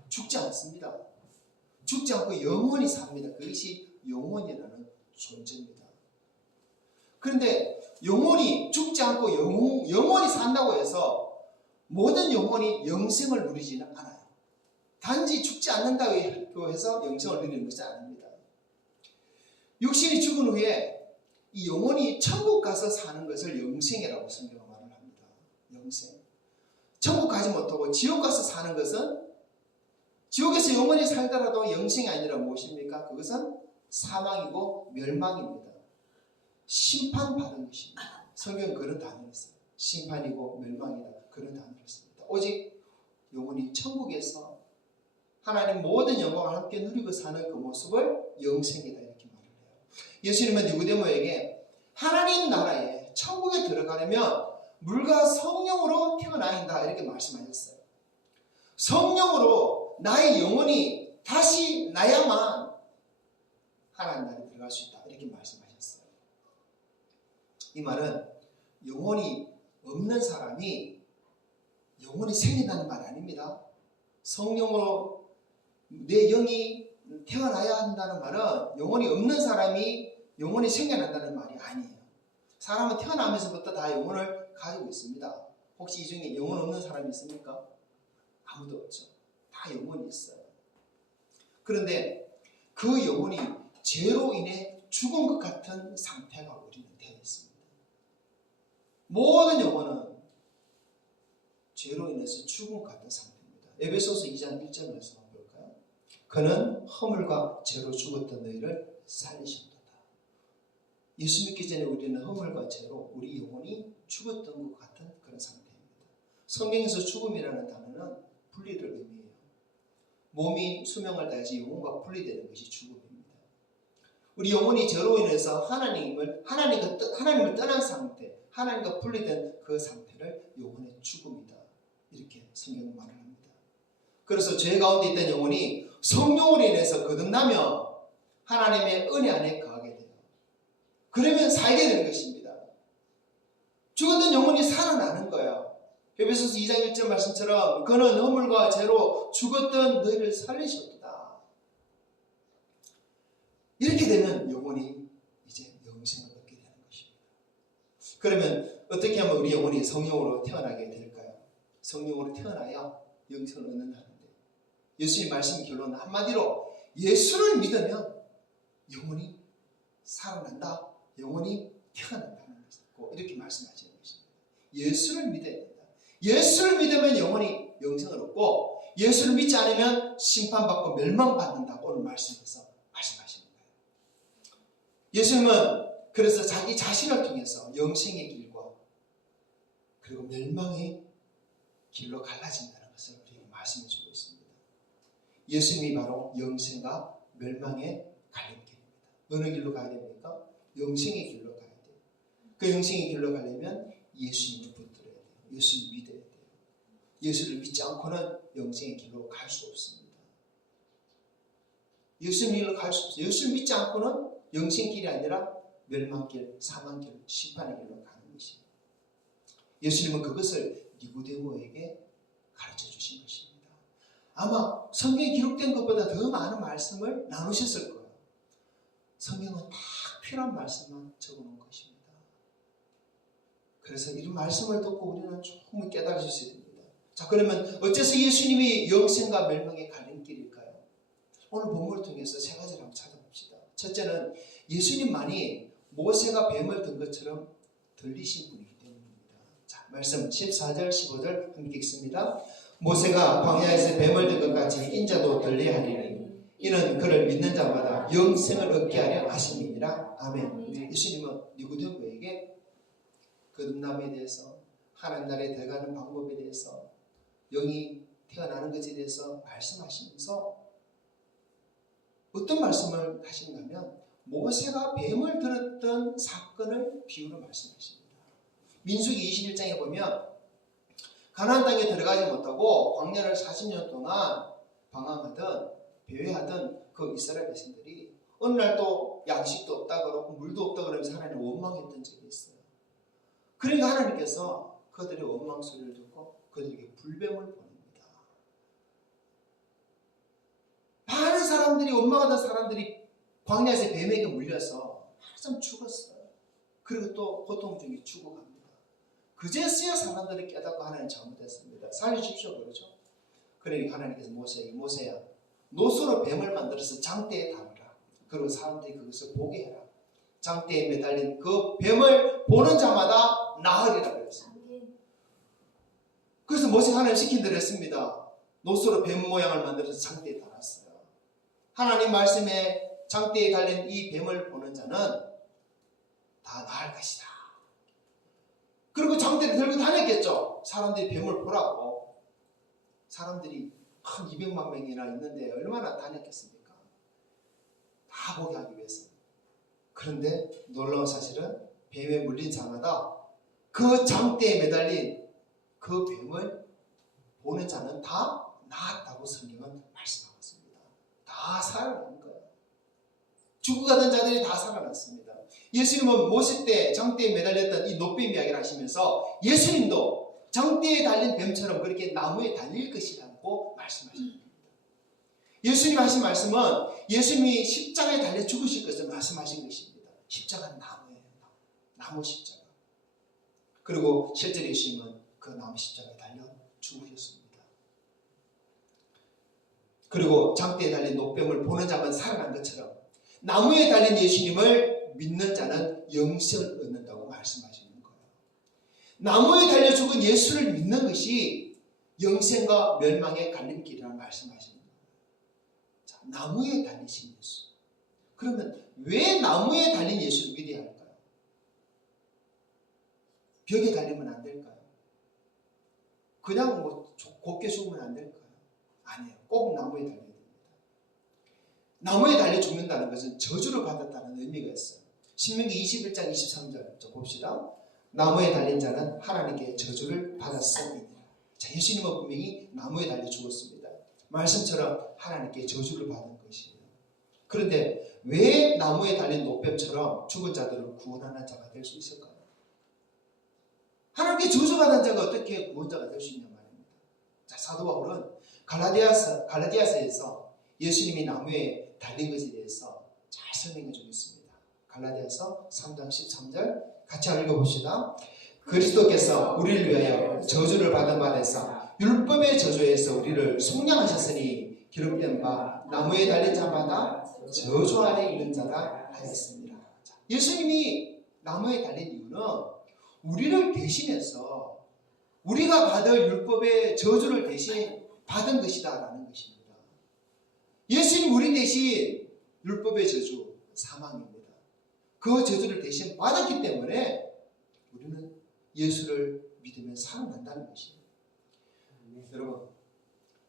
죽지 않습니다. 죽지 않고 영원히 삽니다. 그것이 영혼이라는 존재입니다. 그런데 영혼이 죽지 않고 영원히 산다고 해서 모든 영혼이 영생을 누리지는 않아요. 단지 죽지 않는다고 해서 영생을 누리는 것이 아닙니다. 육신이 죽은 후에 이 영혼이 천국 가서 사는 것을 영생이라고 성경은 말을 합니다. 영생. 천국 가지 못하고 지옥 가서 사는 것은, 지옥에서 영원히 살더라도 영생이 아니라 무엇입니까? 그것은 사망이고 멸망입니다. 심판받은 것입니다. 성경은 그런 단어를 써요. 심판이고 멸망이다. 그런 단어를 씁니다. 오직 영혼이 천국에서 하나님 모든 영광을 함께 누리고 사는 그 모습을 영생이다, 이렇게 말을 해요. 예수님은 니고데모에게 하나님 나라에 천국에 들어가려면 물과 성령으로 태어나야 한다, 이렇게 말씀하셨어요. 성령으로 나의 영혼이 다시 나야만 하나님 나라에 들어갈 수 있다, 이렇게 말씀하셨어요. 이 말은 영혼이 없는 사람이 영혼이 생긴다는 말 아닙니다. 성령으로 내 영이 태어나야 한다는 말은 영혼이 없는 사람이 영혼이 생겨난다는 말이 아니에요. 사람은 태어나면서부터 다 영혼을 가지고 있습니다. 혹시 이 중에 영혼 없는 사람이 있습니까? 아무도 없죠. 다 영혼이 있어요. 그런데 그 영혼이 죄로 인해 죽은 것 같은 상태가 우리는 되어 있습니다. 모든 영혼은 죄로 인해서 죽은 것 같은 상태입니다. 에베소서 2장 1절 말씀 한번 볼까요? 그는 허물과 죄로 죽었던 너희를 살리셨도다. 예수 믿기 전에 우리는 허물과 죄로 우리 영혼이 죽었던 것 같은 그런 상태입니다. 성경에서 죽음이라는 단어는 분리를 의미해요. 몸이 수명을 다해서 영혼과 분리되는 것이 죽음입니다. 우리 영혼이 죄로 인해서 하나님을 떠난 상태, 하나님과 분리된 그 상태를 영혼의 죽음이다, 이렇게 성경은 말을 합니다. 그래서 죄 가운데 있던 영혼이 성령으로 인해서 거듭나면 하나님의 은혜 안에 거하게 돼요. 그러면 살게 되는 것입니다. 죽었던 영혼이 살아나는 거예요. 에베소서 2장 1절 말씀처럼 그는 허물과 죄로 죽었던 너희를 살리셨다. 이렇게 되면 영혼이 이제 영생을 얻게 되는 것입니다. 그러면 어떻게 하면 우리 영혼이 성령으로 태어나게 될까요? 성령으로 태어나야 영생을 얻는다는데, 예수님 말씀 결론은 한마디로 예수를 믿으면 영혼이 살아난다, 영혼이 태어난다는 것이고, 이렇게 말씀하시는 것입니다. 예수를 믿어야 된다. 예수를 믿으면 영혼이 영생을 얻고, 예수를 믿지 않으면 심판받고 멸망받는다고 오늘 말씀에서 말씀하시는 거예요. 예수님은 그래서 자기 자신을 통해서 영생의 길과 그리고 멸망의 길로 갈라진다는 것을 우리에게 말씀해 주고 있습니다. 예수님이 바로 영생과 멸망의 갈림길입니다. 어느 길로 가야 됩니까? 영생의 길로 가야 돼요. 그 영생의 길로 가려면 예수님을 붙들어야 돼요. 예수를 믿어야 돼요. 예수를 믿지 않고는 영생의 길로 갈 수 없습니다. 예수님의 길로 갈 수 없어요. 예수를 믿지 않고는 영생의 길이 아니라 멸망길, 사망길, 심판의 길로 가는 것입니다. 예수님은 그것을 니고데모에게 가르쳐 주신 것입니다. 아마 성경에 기록된 것보다 더 많은 말씀을 나누셨을 거예요. 성경은 딱 필요한 말씀만 적어놓은 것입니다. 그래서 이런 말씀을 듣고 우리는 조금 깨달을 수 있어야 됩니다. 자, 그러면 어째서 예수님이 영생과 멸망의 갈림길일까요? 오늘 본문을 통해서 세 가지를 한번 찾아봅시다. 첫째는 예수님만이 모세가 뱀을 든 것처럼 들리신 분이기 때문입니다. 자, 말씀 14절 15절 함께 읽습니다. 모세가 광야에서 뱀을 든 것 같이 인자도 들려야 하리니 이는 그를 믿는 자마다 영생을 얻게 하려 하심이니라. 아멘. 예수님은 니고데모에게 거듭남에 대해서, 하나님 나라에 들어가는 방법에 대해서, 영이 태어나는 것에 대해서 말씀하시면서 어떤 말씀을 하시냐면 모세가 뱀을 들었던 사건을 비유로 말씀하십니다. 민수기 21장에 보면 가나안 땅에 들어가지 못하고 광야를 40년 동안 방황하던 배회하던 그 이스라엘 백성들이 어느 날 또 양식도 없다 그러고 물도 없다 그러면서 하나님 원망했던 적이 있어요. 그러니까 하나님께서 그들의 원망 소리를 듣고 그들에게 불뱀을 보냅니다. 많은 사람들이 원망하던 사람들이 광야에서 뱀에게 물려서 한참 죽었어요. 그리고 또 고통 중에 죽어갑니다. 그제서야 사람들이 깨닫고 하나님 잘못했습니다. 살려주십시오 그러죠. 그러니까 하나님께서 모세야 노소로 뱀을 만들어서 장대에 달아라. 그리고 사람들이 그것을 보게 해라. 장대에 매달린 그 뱀을 보는 자마다 나으리라 그랬습니다. 그래서 모세가 하나님 시킨 대로 했습니다. 노소로 뱀 모양을 만들어서 장대에 달았어요. 하나님 말씀에 장대에 달린 이 뱀을 보는 자는 다 나을 것이다. 그리고 장대를 들고 다녔겠죠. 사람들이 뱀을 보라고. 사람들이 한 200만 명이나 있는데 얼마나 다녔겠습니까? 다 보게 하기 위해서. 그런데 놀라운 사실은 뱀에 물린 자마다 그 장대에 매달린 그 뱀을 보는 자는 다 나았다고 성경은 말씀하고 있습니다. 다 살아난 거예요. 죽어가던 자들이 다 살아났습니다. 예수님은 모세 때 장대에 매달렸던 이 노뱀 이야기를 하시면서 예수님도 장대에 달린 뱀처럼 그렇게 나무에 달릴 것이라고 말씀하십니다. 예수님 하신 말씀은 예수님이 십자가에 달려 죽으실 것을 말씀하신 것입니다. 십자가는 나무예요. 나무 십자가. 그리고 실제로 예수님은 그 나무 십자가에 달려 죽으셨습니다. 그리고 장대에 달린 노뱀을 보는 자만 살아난 것처럼 나무에 달린 예수님을 믿는 자는 영생을 얻는다고 말씀하시는 거예요. 나무에 달려 죽은 예수를 믿는 것이 영생과 멸망의 갈림길이라는 말씀하시는 거예요. 자, 나무에 달리신 예수. 그러면 왜 나무에 달린 예수를 믿어야 할까요? 벽에 달리면 안 될까요? 그냥 곱게 죽으면 안 될까요? 아니에요. 꼭 나무에 달려야 됩니다. 나무에 달려 죽는다는 것은 저주를 받았다는 의미가 있어요. 신명기 21장 23절 봅시다. 나무에 달린 자는 하나님께 저주를 받았습니다. 자, 예수님은 분명히 나무에 달려 죽었습니다. 말씀처럼 하나님께 저주를 받은 것이에요. 그런데 왜 나무에 달린 노뱀처럼 죽은 자들을 구원하는 자가 될 수 있을까요? 하나님께 저주받은 자가 어떻게 구원자가 될 수 있냐 말입니다. 자, 사도 바울은 갈라디아서에서 예수님이 나무에 달린 것에 대해서 잘 설명해 주고 있습니다. 갈라디아서 3장 13절 같이 읽어봅시다. 그리스도께서 우리를 위하여 저주를 받은 바 되사 율법의 저주에서 우리를 속량하셨으니 기록된 바 나무에 달린 자마다 저주 아래 있는 자가 하였습니다. 예수님이 나무에 달린 이유는 우리를 대신해서 우리가 받을 율법의 저주를 대신 받은 것이다라는 것입니다. 예수님 우리 대신 율법의 저주, 사망입니다. 그 저주를 대신 받았기 때문에 우리는 예수를 믿으면 살아난다는 것이에요. 여러분,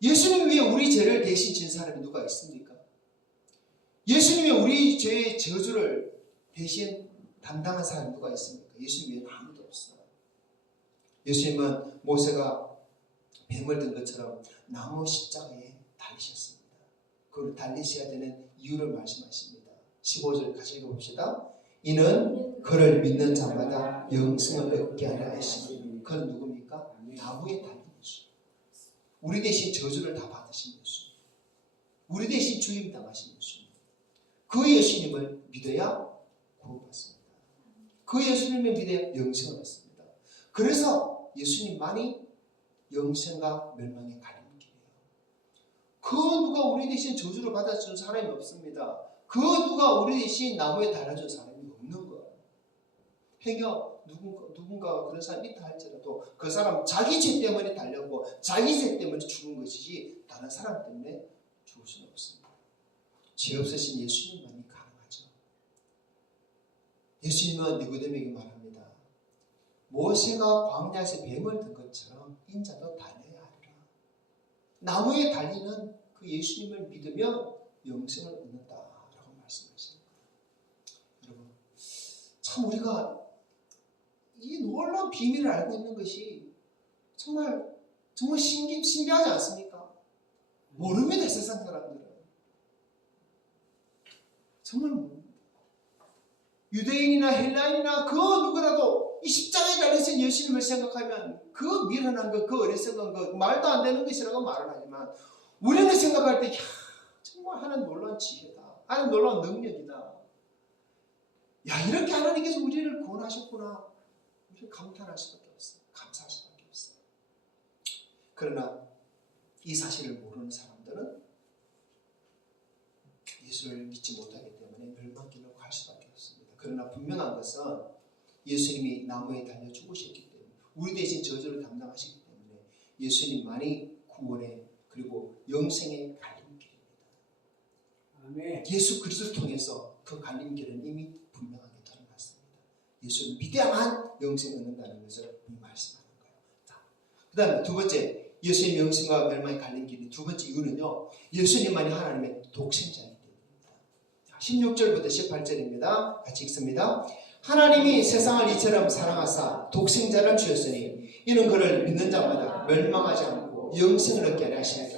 예수님 위해 우리 죄를 대신 진 사람이 누가 있습니까? 예수님이 우리 죄의 저주를 대신 담당한 사람이 누가 있습니까? 예수님 외에는 아무도 없어요. 예수님은 모세가 뱀을 든 것처럼 나무 십자가에 달리셨습니다. 그걸 달리셔야 되는 이유를 말씀하십니다. 15절 같이 읽어봅시다. 이는 그를 믿는 자마다 영생을 얻게 하려 하시니 그는 누굽니까? 나무에 달린 예수. 우리 대신 저주를 다 받으신 예수. 우리 대신 죽임 당하신 예수. 그 예수님을 믿어야 구원받습니다. 그 예수님을 믿어야 영생을 얻습니다. 그래서 예수님만이 영생과 멸망의 갈림길이에요. 그 누가 우리 대신 저주를 받아준 사람이 없습니다. 그 누가 우리 대신 나무에 달아준 사람이 없는 거예요. 행여 누군가가 그런 사람이 있다 할지라도 그 사람 자기 죄 때문에 달렸고 자기 죄 때문에 죽은 것이지 다른 사람 때문에 죽을 수는 없습니다. 죄 없으신 예수님만이 가능하죠. 예수님은 니고데모에게 말합니다. 모세가 광야에서 뱀을 든 것처럼 인자도 달려야 하리라. 나무에 달리는 그 예수님을 믿으면 영생을 얻는다라고 말씀하십니다. 여러분, 참 우리가 이 놀라운 비밀을 알고 있는 것이 정말 정말 신기하지 않습니까? 모릅니다, 세상 사람들은. 정말 모릅니다. 유대인이나 헬라인이나 그 누구라도 이 십자가에 달려진 예수님을 생각하면 그 미련한 것, 그 어리석은 것, 말도 안 되는 것이라고 말을 하지만 우리는 생각할 때 정말 하나님 놀라운 지혜다. 하나님 놀라운 능력이다. 야, 이렇게 하나님께서 우리를 구원하셨구나. 우리를 감탄할 수밖에 없어요. 감사할 수밖에 없어요. 그러나 이 사실을 모르는 사람들은 예수를 믿지 못하기 때문에 멸망길로 갈 수밖에 없습니다. 그러나 분명한 것은 예수님이 나무에 달려 죽으셨기 때문에 우리 대신 저주를 담당하셨기 때문에 예수님만이 구원의 그리고 영생의 갈림길입니다. 아멘. 예수 그리스도를 통해서 그 갈림길은 이미 분명하게 드러났습니다. 예수를 믿어야만 영생을 얻는다는 것을 말씀하는 거예요. 그 다음에 두 번째, 예수님 영생과 멸망의 갈림길이 두 번째 이유는요, 예수님만이 하나님의 독생자이기 때문입니다. 16절부터 18절입니다. 같이 읽습니다. 하나님이 세상을 이처럼 사랑하사 독생자를 주셨으니 이는 그를 믿는 자마다 멸망하지 않고 영생을 얻게 하려 하시니라.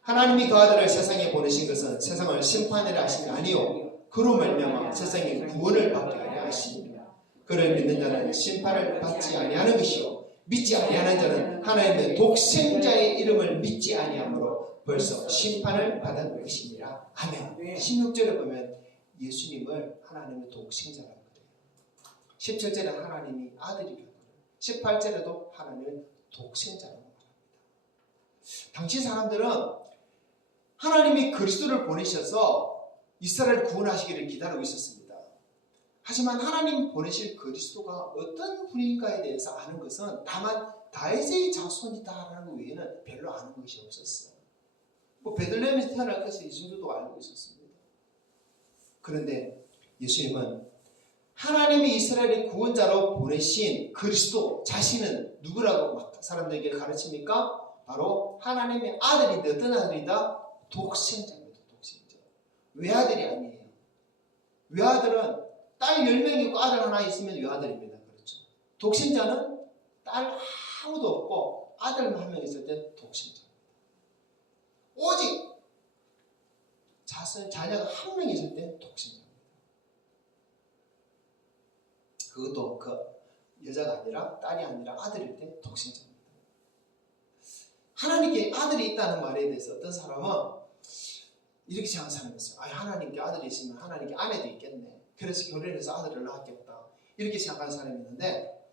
하나님이 그 아들을 세상에 보내신 것은 세상을 심판하려 하심이 아니요 그로 말미암아 세상에 구원을 받게 하려 하심이라. 그를 믿는 자는 심판을 받지 아니하는 것이요 믿지 아니하는 자는 하나님의 독생자의 이름을 믿지 아니하므로 벌써 심판을 받은 것이니라. 아멘. 16절에 보면 예수님을 하나님의 독생자라고 그래요. 17절에 하나님이 아들이라고 그래요. 18절에도 하나님의 독생자라고 말합니다. 당시 사람들은 하나님이 그리스도를 보내셔서 이스라엘을 구원하시기를 기다리고 있었습니다. 하지만 하나님 보내실 그리스도가 어떤 분인가에 대해서 아는 것은 다만 다윗의 자손이다라는 것 외에는 별로 아는 것이 없었어요. 베들레헴에서 태어날 것을 이 정도도 알고 있었습니다. 그런데 예수님은 하나님이 이스라엘의 구원자로 보내신 그리스도 자신은 누구라고 사람들에게 가르칩니까? 바로 하나님의 아들이다. 어떤 아들이다? 독생자입니다. 독생자. 외아들이 아니에요. 외아들은 딸 10명 있고 아들 하나 있으면 외아들입니다. 그렇죠. 독생자는 딸 아무도 없고 아들만 한 명 있을 때 독생자입니다. 오직 자녀가 한 명 있을 때 독생자입니다. 그것도 그 여자가 아니라 딸이 아니라 아들일 때 독생자입니다. 하나님께 아들이 있다는 말에 대해서 어떤 사람은 이렇게 생각하는 사람이 있어요. 하나님께 아들이 있으면 하나님께 아내도 있겠네. 그래서 결혼해서 아들을 낳았겠다. 이렇게 생각하는 사람이 있는데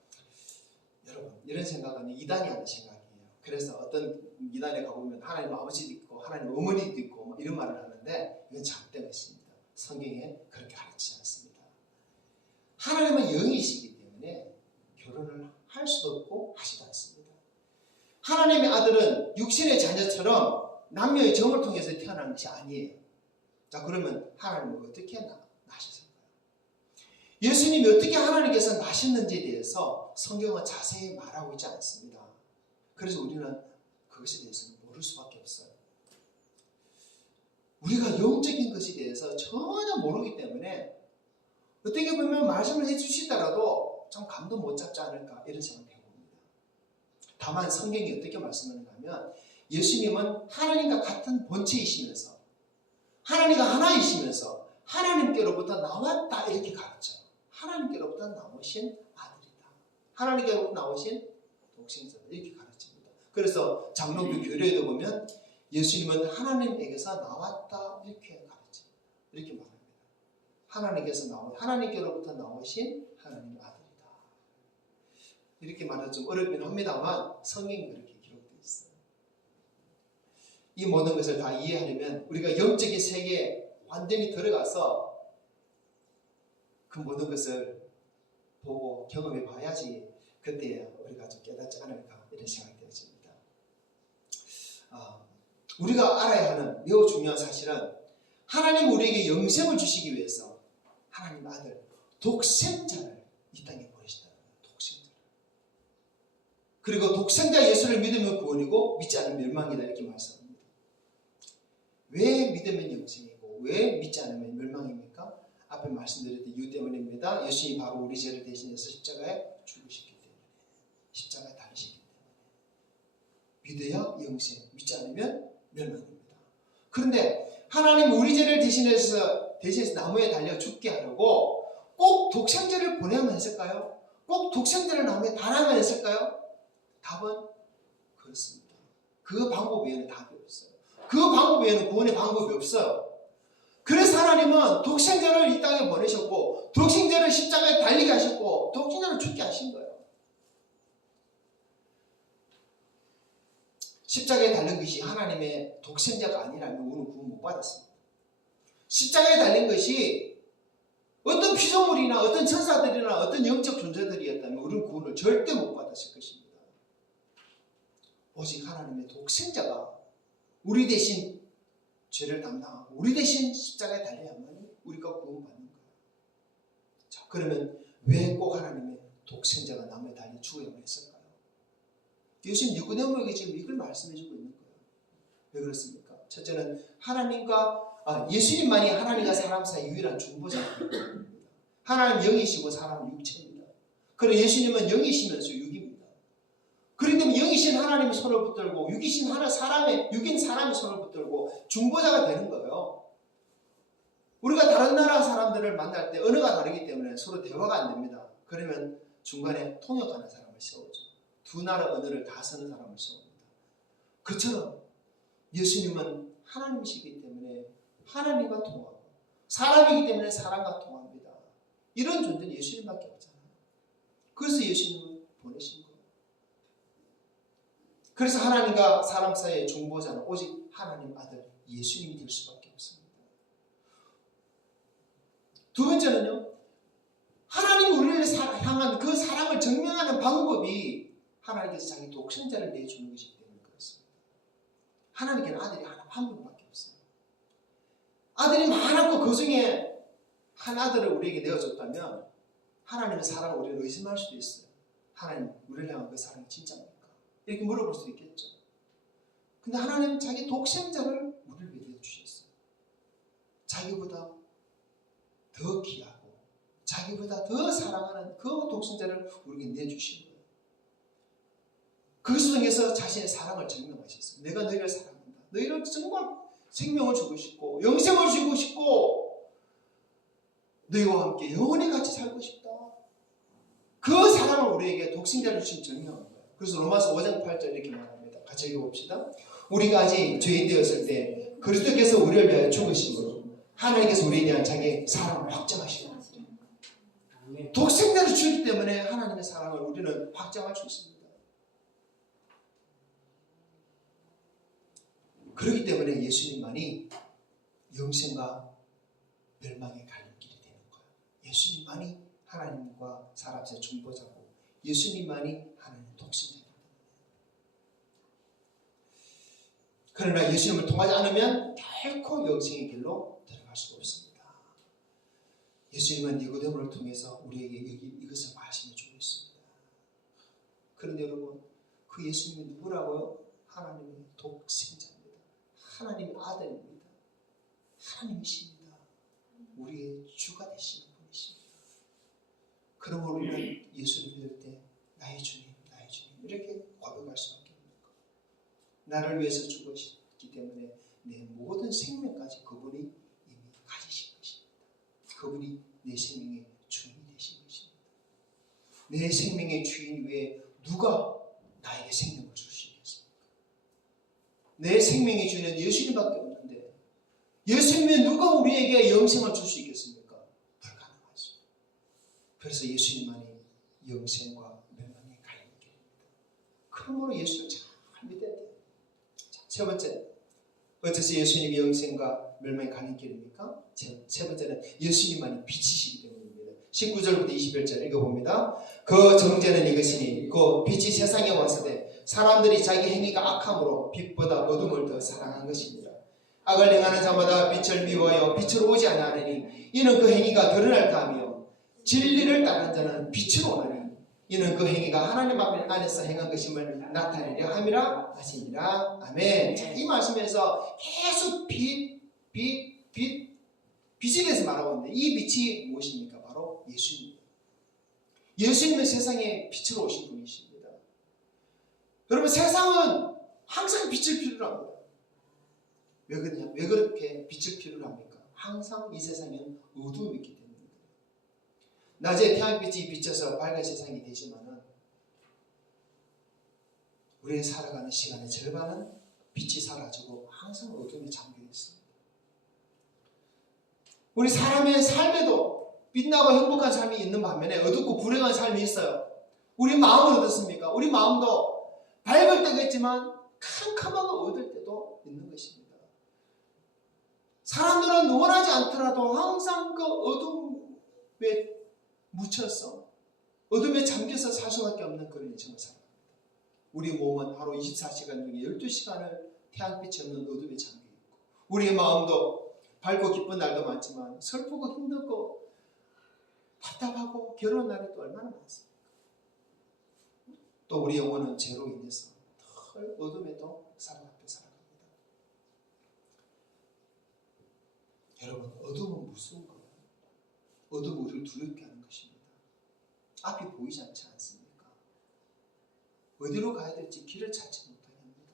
여러분 이런 생각은 이단이 하는 생각이에요. 그래서 어떤 이단에 가보면 하나님 아버지도 있고 하나님 어머니도 있고 이런 말을 하는데 이건 잘못된 것입니다. 성경에 그렇게 가르치지 않습니다. 하나님은 영이시기 때문에 결혼을 할 수도 없고 하지도 않습니다. 하나님의 아들은 육신의 자녀처럼 남녀의 정을 통해서 태어난 것이 아니에요. 자, 그러면 하나님은 어떻게 나셨을까요? 예수님이 어떻게 하나님께서 나셨는지에 대해서 성경은 자세히 말하고 있지 않습니다. 그래서 우리는 그것에 대해서는 모를 수밖에 없어요. 우리가 영적인 것에 대해서 전혀 모르기 때문에 어떻게 보면 말씀을 해주시더라도 좀 감도 못 잡지 않을까 이런 생각을 해봅니다. 다만 성경이 어떻게 말씀하는가 하면 예수님은 하나님과 같은 본체이시면서 하나님과 하나이시면서 하나님께로부터 나왔다 이렇게 가르쳐요. 하나님께로부터 나오신 아들이다. 하나님께로부터 나오신 독생자다 이렇게 가르칩니다. 그래서 장로교 교례에도 보면 예수님은 하나님에게서 나왔다 이렇게 가르쳐요. 이렇게 말합니다. 하나님께로부터 나오신 하나님의 아들이다. 이렇게 말하면 좀 어렵긴 합니다만 성경이 그렇게 기록되어 있어요. 이 모든 것을 다 이해하려면 우리가 영적인 세계에 완전히 들어가서 그 모든 것을 보고 경험해 봐야지 그때 우리가 좀 깨닫지 않을까 이런 생각이 되어집니다. 우리가 알아야 하는 매우 중요한 사실은 하나님 우리에게 영생을 주시기 위해서 하나님 아들 독생자를 이 땅에 보내셨다는 거예요. 독생자. 그리고 독생자 예수를 믿으면 구원이고 믿지 않으면 멸망이다 이렇게 말씀합니다. 왜 믿으면 영생이고 왜 믿지 않으면 멸망입니까? 앞에 말씀드렸던 이유 때문입니다. 예수님이 바로 우리 죄를 대신해서 십자가에 죽으셨기 때문에 십자가에 달리셨기 때문에 믿어야 영생, 믿지 않으면 멸망입니다. 그런데 하나님 우리 죄를 대신해서 나무에 달려 죽게 하려고 꼭 독생자를 보내야만 했을까요? 꼭 독생자를 나무에 달아야만 했을까요? 답은 그렇습니다. 그 방법 외에는 답이 없어요. 그 방법 외에는 구원의 방법이 없어요. 그래서 하나님은 독생자를 이 땅에 보내셨고 독생자를 십자가에 달리게 하셨고 독생자를 죽게 하신 거예요. 십자가에 달린 것이 하나님의 독생자가 아니라면 우리는 구원 못 받았습니다. 십자가에 달린 것이 어떤 피조물이나 어떤 천사들이나 어떤 영적 존재들이었다면 우리는 구원을 절대 못 받았을 것입니다. 오직 하나님의 독생자가 우리 대신 죄를 담당하고 우리 대신 십자가에 달려야만 우리가 구원받는 거예요. 자, 그러면 왜 꼭 하나님의 독생자가 나무에 달려 죽어야만 했을까요? 예수님 니고데모에게 지금 이걸 말씀해주고 있는 거예요. 왜 그렇습니까? 첫째는 예수님만이 하나님과 사람 사이 유일한 중보자입니다. 하나님 영이시고 사람은 육체입니다. 그리고 예수님은 영이시면서 육입니다. 그렇기 때문에 영이신 하나님의 손을 붙들고 육인 사람의 손을 붙들고 중보자가 되는 거예요. 우리가 다른 나라 사람들을 만날 때 언어가 다르기 때문에 서로 대화가 안 됩니다. 그러면 중간에 통역하는 사람을 세우죠. 두 나라 언어를 다 쓰는 사람을 세웁니다. 그처럼 예수님은 하나님이시기 때문에 하나님과 통하고 사람이기 때문에 사람과 통합니다. 이런 존재는 예수님밖에 없잖아요. 그래서 예수님을 보내신 거예요. 그래서 하나님과 사람 사이의 중보자는 오직 하나님 아들 예수님이 될 수밖에 없습니다. 두 번째는요. 하나님 우리를 향한 그 사랑을 증명하는 방법이 하나님께서 자기 독생자를 내주는 것이기 때문에 그렇습니다. 하나님께는 아들이 한 분밖에 없어요. 아들이 많았고 그 중에 한 아들을 우리에게 내어줬다면 하나님의 사랑을 우리는 의심할 수도 있어요. 하나님 우리를 향한 그 사랑이 진짜입니까? 이렇게 물어볼 수도 있겠죠. 근데 하나님은 자기 독생자를 우리를 위해 주셨어요. 자기보다 더 귀하고 자기보다 더 사랑하는 그 독생자를 우리에게 내주신 거예요. 그 속에서 자신의 사랑을 증명하셨어요. 내가 너희를 사랑한다. 너희를 정말 생명을 주고 싶고 영생을 주고 싶고 너희와 함께 영원히 같이 살고 싶다. 그 사랑을 우리에게 독생자를 주신 증명한 거예요. 그래서 로마서 5장 8절 이렇게 말합니다. 같이 읽어봅시다. 우리가 아직 죄인 되었을 때 그리스도께서 우리를 위하여 죽으심으로 하나님께서 우리에 대한 자기의 사랑을 확정하시는 거예요. 독생자를 주기 때문에 하나님의 사랑을 우리는 확정할 수 있습니다. 그렇기 때문에 예수님만이 영생과 멸망의 갈림길이 되는 거예요. 예수님만이 하나님과 사람 사이의 중보자고 예수님만이 하나님의 독생자입니다. 그러나 예수님을 통하지 않으면 결코 영생의 길로 들어갈 수가 없습니다. 예수님은 니고데모를 통해서 우리에게 이것을 말씀해 주고 있습니다. 그런데 여러분, 그 예수님이 누구라고요? 하나님의 독생자입니다. 하나님의 아들입니다. 하나님이십니다. 우리의 주가 되시는 분이십니다. 그러므로 우리는 예수를 믿을 때 나의 주님, 나의 주님 이렇게 고백할 수밖에 없는 거예요. 나를 위해서 죽으셨기 때문에 내 모든 생명까지 그분이 이미 가지신 것입니다. 그분이 내 생명의 주인이 되신 것입니다. 내 생명의 주인 외에 누가 나에게 생명을 줄 수 있겠습니까? 내 생명의 주인은 예수님밖에 없는데 예수님이 누가 우리에게 영생을 줄 수 있겠습니까? 불가능하죠. 그래서 예수님만이 영생과 멸망의 갈림길입니다. 그러므로 예수를 잘 믿어야 돼요. 자, 세 번째, 어째서 예수님이 영생과 멸망의 갈림길입니까? 세 번째는 예수님만이 빛이시기 때문입니다. 19절부터 21절 읽어봅니다. 그 정죄는 이것이니 그 빛이 세상에 왔으되 사람들이 자기 행위가 악함으로 빛보다 어둠을 더 사랑한 것입니다. 악을 행하는 자마다 빛을 미워하여 빛으로 오지 않으니 이는 그 행위가 드러날까 하며 진리를 따르는 자는 빛으로 오나니 이는 그 행위가 하나님 안에서 행한 것임을 나타내려 함이라 하시니라. 아멘. 자, 이 말씀에서 계속 빛에 대해서 말하고 있는데 이 빛이 무엇입니까? 바로 예수님입니다. 예수님은 세상에 빛으로 오신 분이십니다. 여러분, 세상은 항상 빛을 필요로 합니다. 왜 그러냐? 왜 그렇게 빛을 필요로 합니까? 항상 이 세상에는 어두움이 있기 때문입니다. 낮에 태양빛이 비쳐서 밝은 세상이 되지만은 우리의 살아가는 시간의 절반은 빛이 사라지고 항상 어둠에 잠겨 있습니다. 우리 사람의 삶에도 빛나고 행복한 삶이 있는 반면에 어둡고 불행한 삶이 있어요. 우리 마음은 어떻습니까? 우리 마음도 밝을 때가 있지만 캄캄하고 어두울 때도 있는 것입니다. 사람들은 원하지 않더라도 항상 그 어둠에 묻혀서 어둠에 잠겨서 살 수밖에 없는 그런 인생을 살아갑니다. 우리 몸은 하루 24시간 중에 12시간을 태양빛이 없는 어둠에 잠겨 있고 우리의 마음도 밝고 기쁜 날도 많지만 슬프고 힘들고 답답하고 괴로운 날이 또 얼마나 많습니까? 또 우리 영혼은 죄로 인해서 늘 어둠에도 살아갑니다. 여러분, 어둠은 무서운 거예요. 어둠은 우리를 두렵게 하는 것입니다. 앞이 보이지 않지 않습니까? 어디로 가야 될지 길을 찾지 못하게 합니다.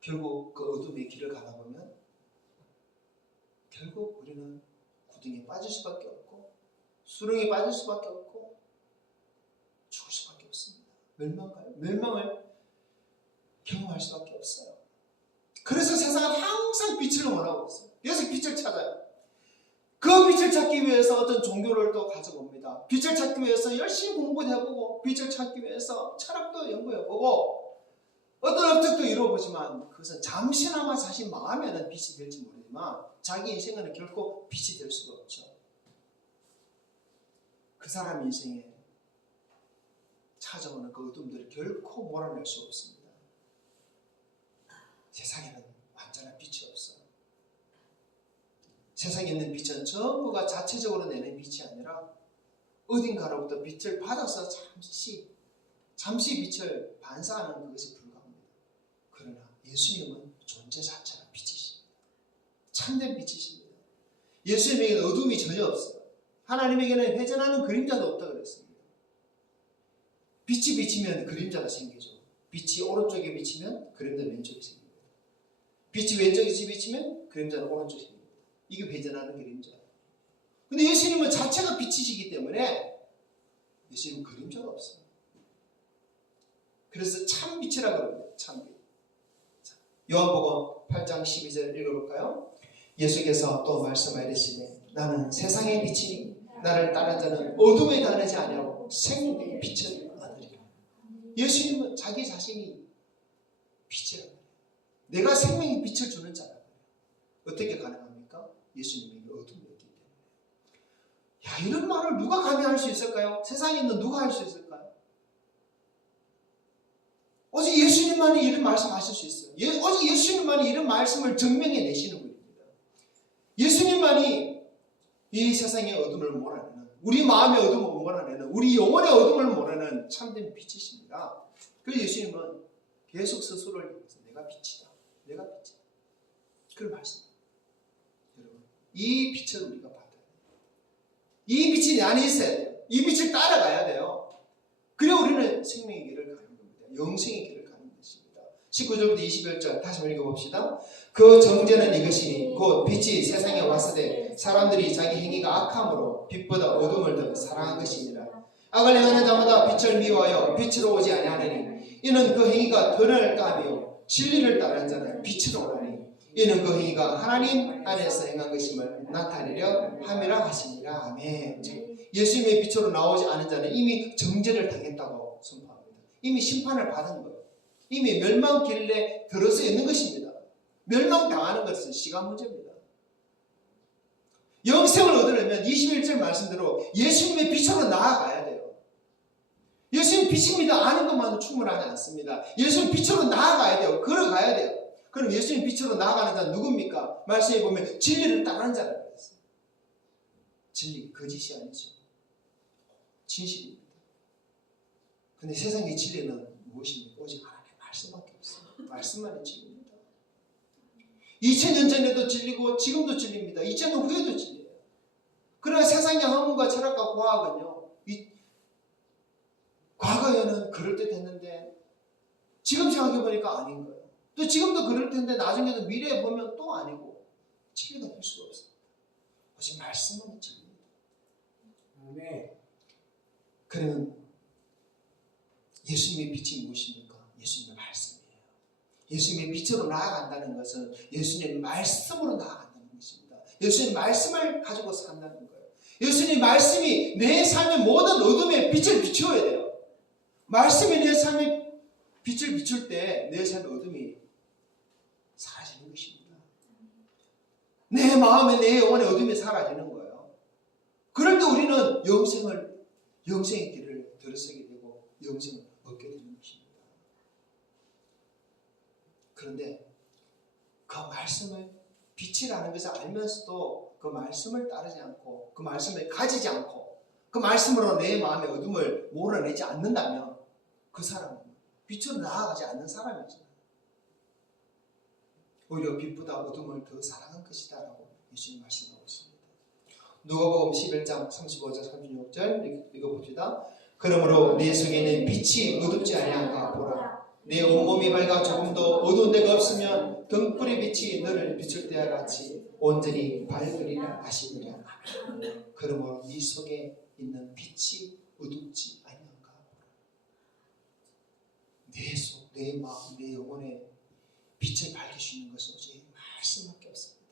결국 그 어둠의 길을 가다 보면 결국 우리는 구덩이에 빠질 수밖에 없고 수렁에 빠질 수밖에 없고 죽을 수밖에 없습니다. 멸망을 경험할 수밖에 없어요. 그래서 세상은 항상 빛을 원하고 있어요. 그래서 빛을 찾아요. 그 빛을 찾기 위해서 어떤 종교를 또 가져봅니다. 빛을 찾기 위해서 열심히 공부도 해보고 빛을 찾기 위해서 철학도 연구해보고 어떤 업적도 이루어보지만 그것은 잠시나마 자신 마음에는 빛이 될지 모르지만 자기 인생에는 결코 빛이 될 수가 없죠. 그 사람 인생에 찾아오는 그 어둠들을 결코 몰아낼 수 없습니다. 세상에는 완전한 빛이 없어요. 세상에 있는 빛은 전부가 자체적으로 내는 빛이 아니라 어딘가로부터 빛을 받아서 잠시 빛을 반사하는 그것이 불가합니다. 그러나 예수님은 존재 자체가 빛이십니다. 참된 빛이십니다. 예수님에게는 어둠이 전혀 없어요. 하나님에게는 회전하는 그림자도 없다고 그랬습니다. 빛이 비치면 그림자가 생기죠. 빛이 오른쪽에 비치면 그림자 왼쪽에 생깁니다. 빛이 왼쪽에 비치면 그림자는 오른쪽에 생깁니다. 이게 회전하는 그림자예요. 근데 예수님은 자체가 빛이시기 때문에 예수님은 그림자가 없어요. 그래서 참빛이라고 그럽니다. 참빛. 요한복음 8장 12절 읽어볼까요? 예수께서 또 말씀하여 이르시되 나는 세상의 빛이니 나를 따르는 자는 어둠에 다니지 아니하고 생명의 빛을 얻으리라. 예수님은 자기 자신이 빛이라고 해요. 내가 생명의 빛을 주는 자라고 해요. 어떻게 가능합니까? 예수님에게 어둠이 없기 때문에. 야, 이런 말을 누가 감히 할 수 있을까요? 세상에 있는 누가 할 수 있을까요? 오직 예수님만이 이런 말씀하실 수 있어요. 오직 예수님만이 이런 말씀을 증명해 내시는 분입니다. 예수님만이 이 세상의 어둠을 몰아내는, 우리 마음의 어둠을 몰아내는, 우리 영혼의 어둠을 몰아내는 참된 빛이십니다. 그래서 예수님은 계속 스스로를 얘기해서 내가 빛이다. 내가 빛이다. 그런 말씀입니다. 여러분, 이 빛을 우리가 받아야 돼요. 이 빛이 내 안에 있어야 돼요. 이 빛을 따라가야 돼요. 그래 우리는 생명의 길을 가는 겁니다. 영생의 길을 가는 것입니다. 19절부터 21절 다시 한번 읽어봅시다. 그 정죄는 이것이니 곧 빛이 세상에 왔으되 사람들이 자기 행위가 악함으로 빛보다 어둠을 더 사랑한 것이니라. 악을 행하는 자마다 빛을 미워하여 빛으로 오지 아니하느니 이는 그 행위가 덜을 까며 진리를 따르는 자는 빛으로 오라니 이는 그 행위가 하나님 안에서 행한 것임을 나타내려 함이라 하시니라. 아멘. 예수님의 빛으로 나오지 않은 자는 이미 정죄를 당했다고 선포합니다. 이미 심판을 받은 거예요. 이미 멸망길에 들어서 있는 것입니다. 멸망당하는 것은 시간 문제입니다. 영생을 얻으려면 21절 말씀대로 예수님의 빛으로 나아가야 돼요. 예수님 빛입니다. 아는 것만으로 충분하지 않습니다. 예수님 빛으로 나아가야 돼요. 걸어가야 돼요. 그럼 예수님 빛으로 나아가는 자는 누굽니까? 말씀에 보면 진리를 따르는 자라고 했어요. 진리, 거짓이 아니죠. 진실입니다. 근데 세상의 진리는 무엇입니까? 오직 하나님의 말씀밖에 없어요. 말씀만이 진리입니다. 2000년 전에도 진리고 지금도 진리입니다. 2000년 후에도 진리예요. 그러나 세상의 학문과 철학과 과학은요, 과거에는 그럴 때 됐는데 지금 생각해보니까 아닌 거예요. 또 지금도 그럴 텐데 나중에도 미래에 보면 또 아니고 진리가 될 수가 없어요. 오직 말씀은 진리입니다. 아멘. 그러면 예수님의 빛이 무엇입니까? 예수님의 말씀이에요. 예수님의 빛으로 나아간다는 것은 예수님의 말씀으로 나아간다는 것입니다. 예수님의 말씀을 가지고 산다는 거예요. 예수님의 말씀이 내 삶의 모든 어둠에 빛을 비추어야 돼요. 말씀이 내 삶에 빛을 비출 때 내 삶의 어둠이 사라지는 것입니다. 내 마음에 내 영혼의 어둠이 사라지는 거예요. 그럴 때 우리는 영생의 길을 들어서게 되고 영생을 얻게 되는 것입니다. 그런데 그 말씀을 빛이라는 것을 알면서도 그 말씀을 따르지 않고 그 말씀을 가지지 않고 그 말씀으로 내 마음의 어둠을 몰아내지 않는다면 그 사람은 빛으로 나아가지 않는 사람이죠. 오히려 빛보다 어둠을 더 사랑한 것이다 라고 예수님 말씀하고 있습니다. 누가복음 11장 35절 36절 읽어봅시다. 그러므로 내 속에 있는 빛이 어둡지 아니한가 보라. 내 온몸이 밝아 조금도 어두운 데가 없으면 등불의 빛이 너를 비출 때와 같이 온전히 밝으리라 하시니라. 그러므로 네 속에 있는 빛이 어둡지 아니한가 보라. 내 속, 내 마음, 내 영혼에 빛을 밝히시는 것은 오직 말씀밖에 없습니다.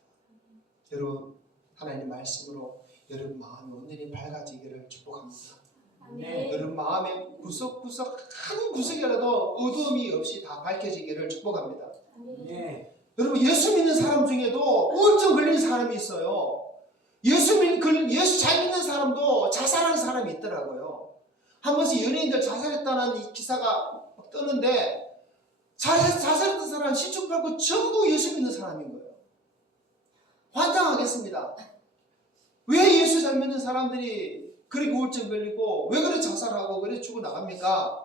여러분 하나님의 말씀으로 여러분 마음이 온전히 밝아지기를 축복합니다. 네. 여러분 마음의 구석구석 한 구석이라도 어두움이 없이 다 밝혀지기를 축복합니다. 네. 여러분 예수 믿는 사람 중에도 우울증 걸린 사람이 있어요. 예수 잘 믿는 사람도 자살하는 사람이 있더라고요. 한 번씩 연예인들 자살했다는 이 기사가 막 뜨는데 자살했던 사람 시중 팔고 전부 예수 믿는 사람인 거예요. 환장하겠습니다. 왜 예수 잘 믿는 사람들이 그렇게 우울증 걸리고 왜 그래 자살하고 그래 죽어나갑니까?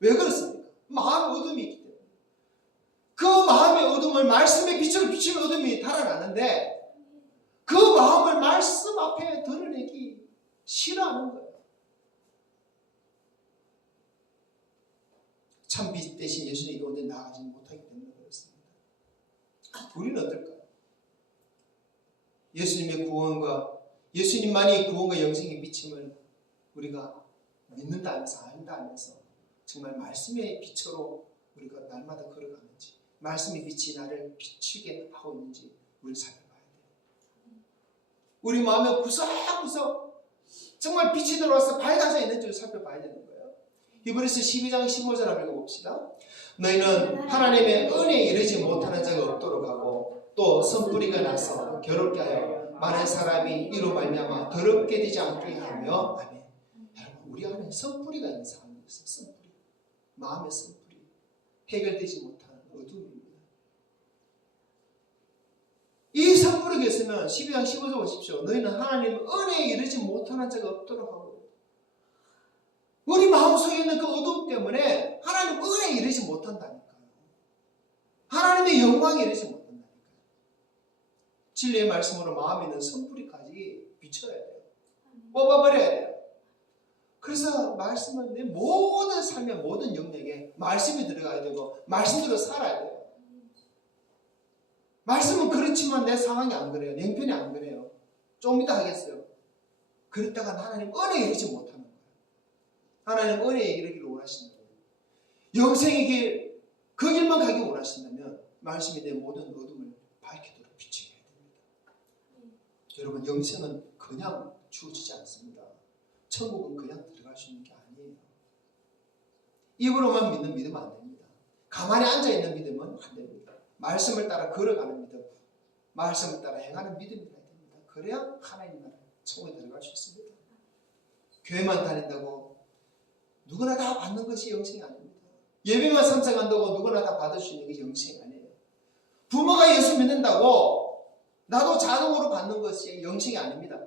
왜 그렇습니까? 마음의 어둠이 있기 때문에. 그 마음의 어둠을 말씀의 빛으로 비추는 어둠이 달아나는데 그 마음을 말씀 앞에 드러내기 싫어하는 거예요. 참 빛 대신 예수님이 온전히 나아가지 못하기 때문에 그렇습니다. 우리는 어떨까요? 예수님의 구원과 예수님만이 구원과 영생의 비침을 우리가 믿는다 하면서 안다 하면서 정말 말씀의 빛으로 우리가 날마다 걸어가는지 말씀의 빛이 나를 비추게 하고 있는지 우리 살펴봐야 돼요. 우리 마음에 구석구석 정말 빛이 들어와서 밝아져 있는지를 살펴봐야 되는 거예요. 히브리서 12장 15절 한번 읽어봅시다. 너희는 하나님의 은혜에 이르지 못하는 자가 없도록 하고 또 선뿌리가 나서 괴롭게 하여 많은 사람이 이로 말미암아 더럽게 되지 않게 하며 아멘. 여러분 우리 안에 선뿌리가 있는 사람이 있어요. 선뿌리. 마음의 선뿌리. 해결되지 못하는 어둠입니다. 이 선뿌리가 있으면 12장 15절 보십시오. 너희는 하나님의 은혜에 이르지 못하는 자가 없도록 하고 우리 마음속에 있는 그 어둠 때문에 하나님 은혜에 이르지 못한다니까요. 하나님의 영광에 이르지 못한다니까요. 진리의 말씀으로 마음에 있는 선뿌리까지 비춰야 돼요. 뽑아버려야 돼요. 그래서 말씀은 내 모든 삶의 모든 영역에 말씀이 들어가야 되고 말씀대로 살아야 돼요. 말씀은 그렇지만 내 상황이 안 그래요. 냉편이 안 그래요. 좀 이따 하겠어요. 그랬다가 하나님 은혜에 이르지 못하는 거예요. 하나님 은혜에 이르기를 원하신다면 영생의 길, 그 길만 가기 원하신다면 말씀이 내 모든 어둠을 밝히도록 비추게 해야 됩니다. 여러분 영생은 그냥 주어지지 않습니다. 천국은 그냥 들어갈 수 있는 게 아니에요. 입으로만 믿는 믿으면 안 됩니다. 가만히 앉아있는 믿음은 안 됩니다. 말씀을 따라 걸어가는 믿음, 말씀을 따라 행하는 믿음이 돼야 됩니다. 그래야 하나님 나라 천국에 들어갈 수 있습니다. 교회만 다닌다고 누구나 다 받는 것이 영생이 아닙니다. 예배만 참석한다고 누구나 다 받을 수 있는 게 영생이 아니에요. 부모가 예수 믿는다고 나도 자동으로 받는 것이 영생이 아닙니다.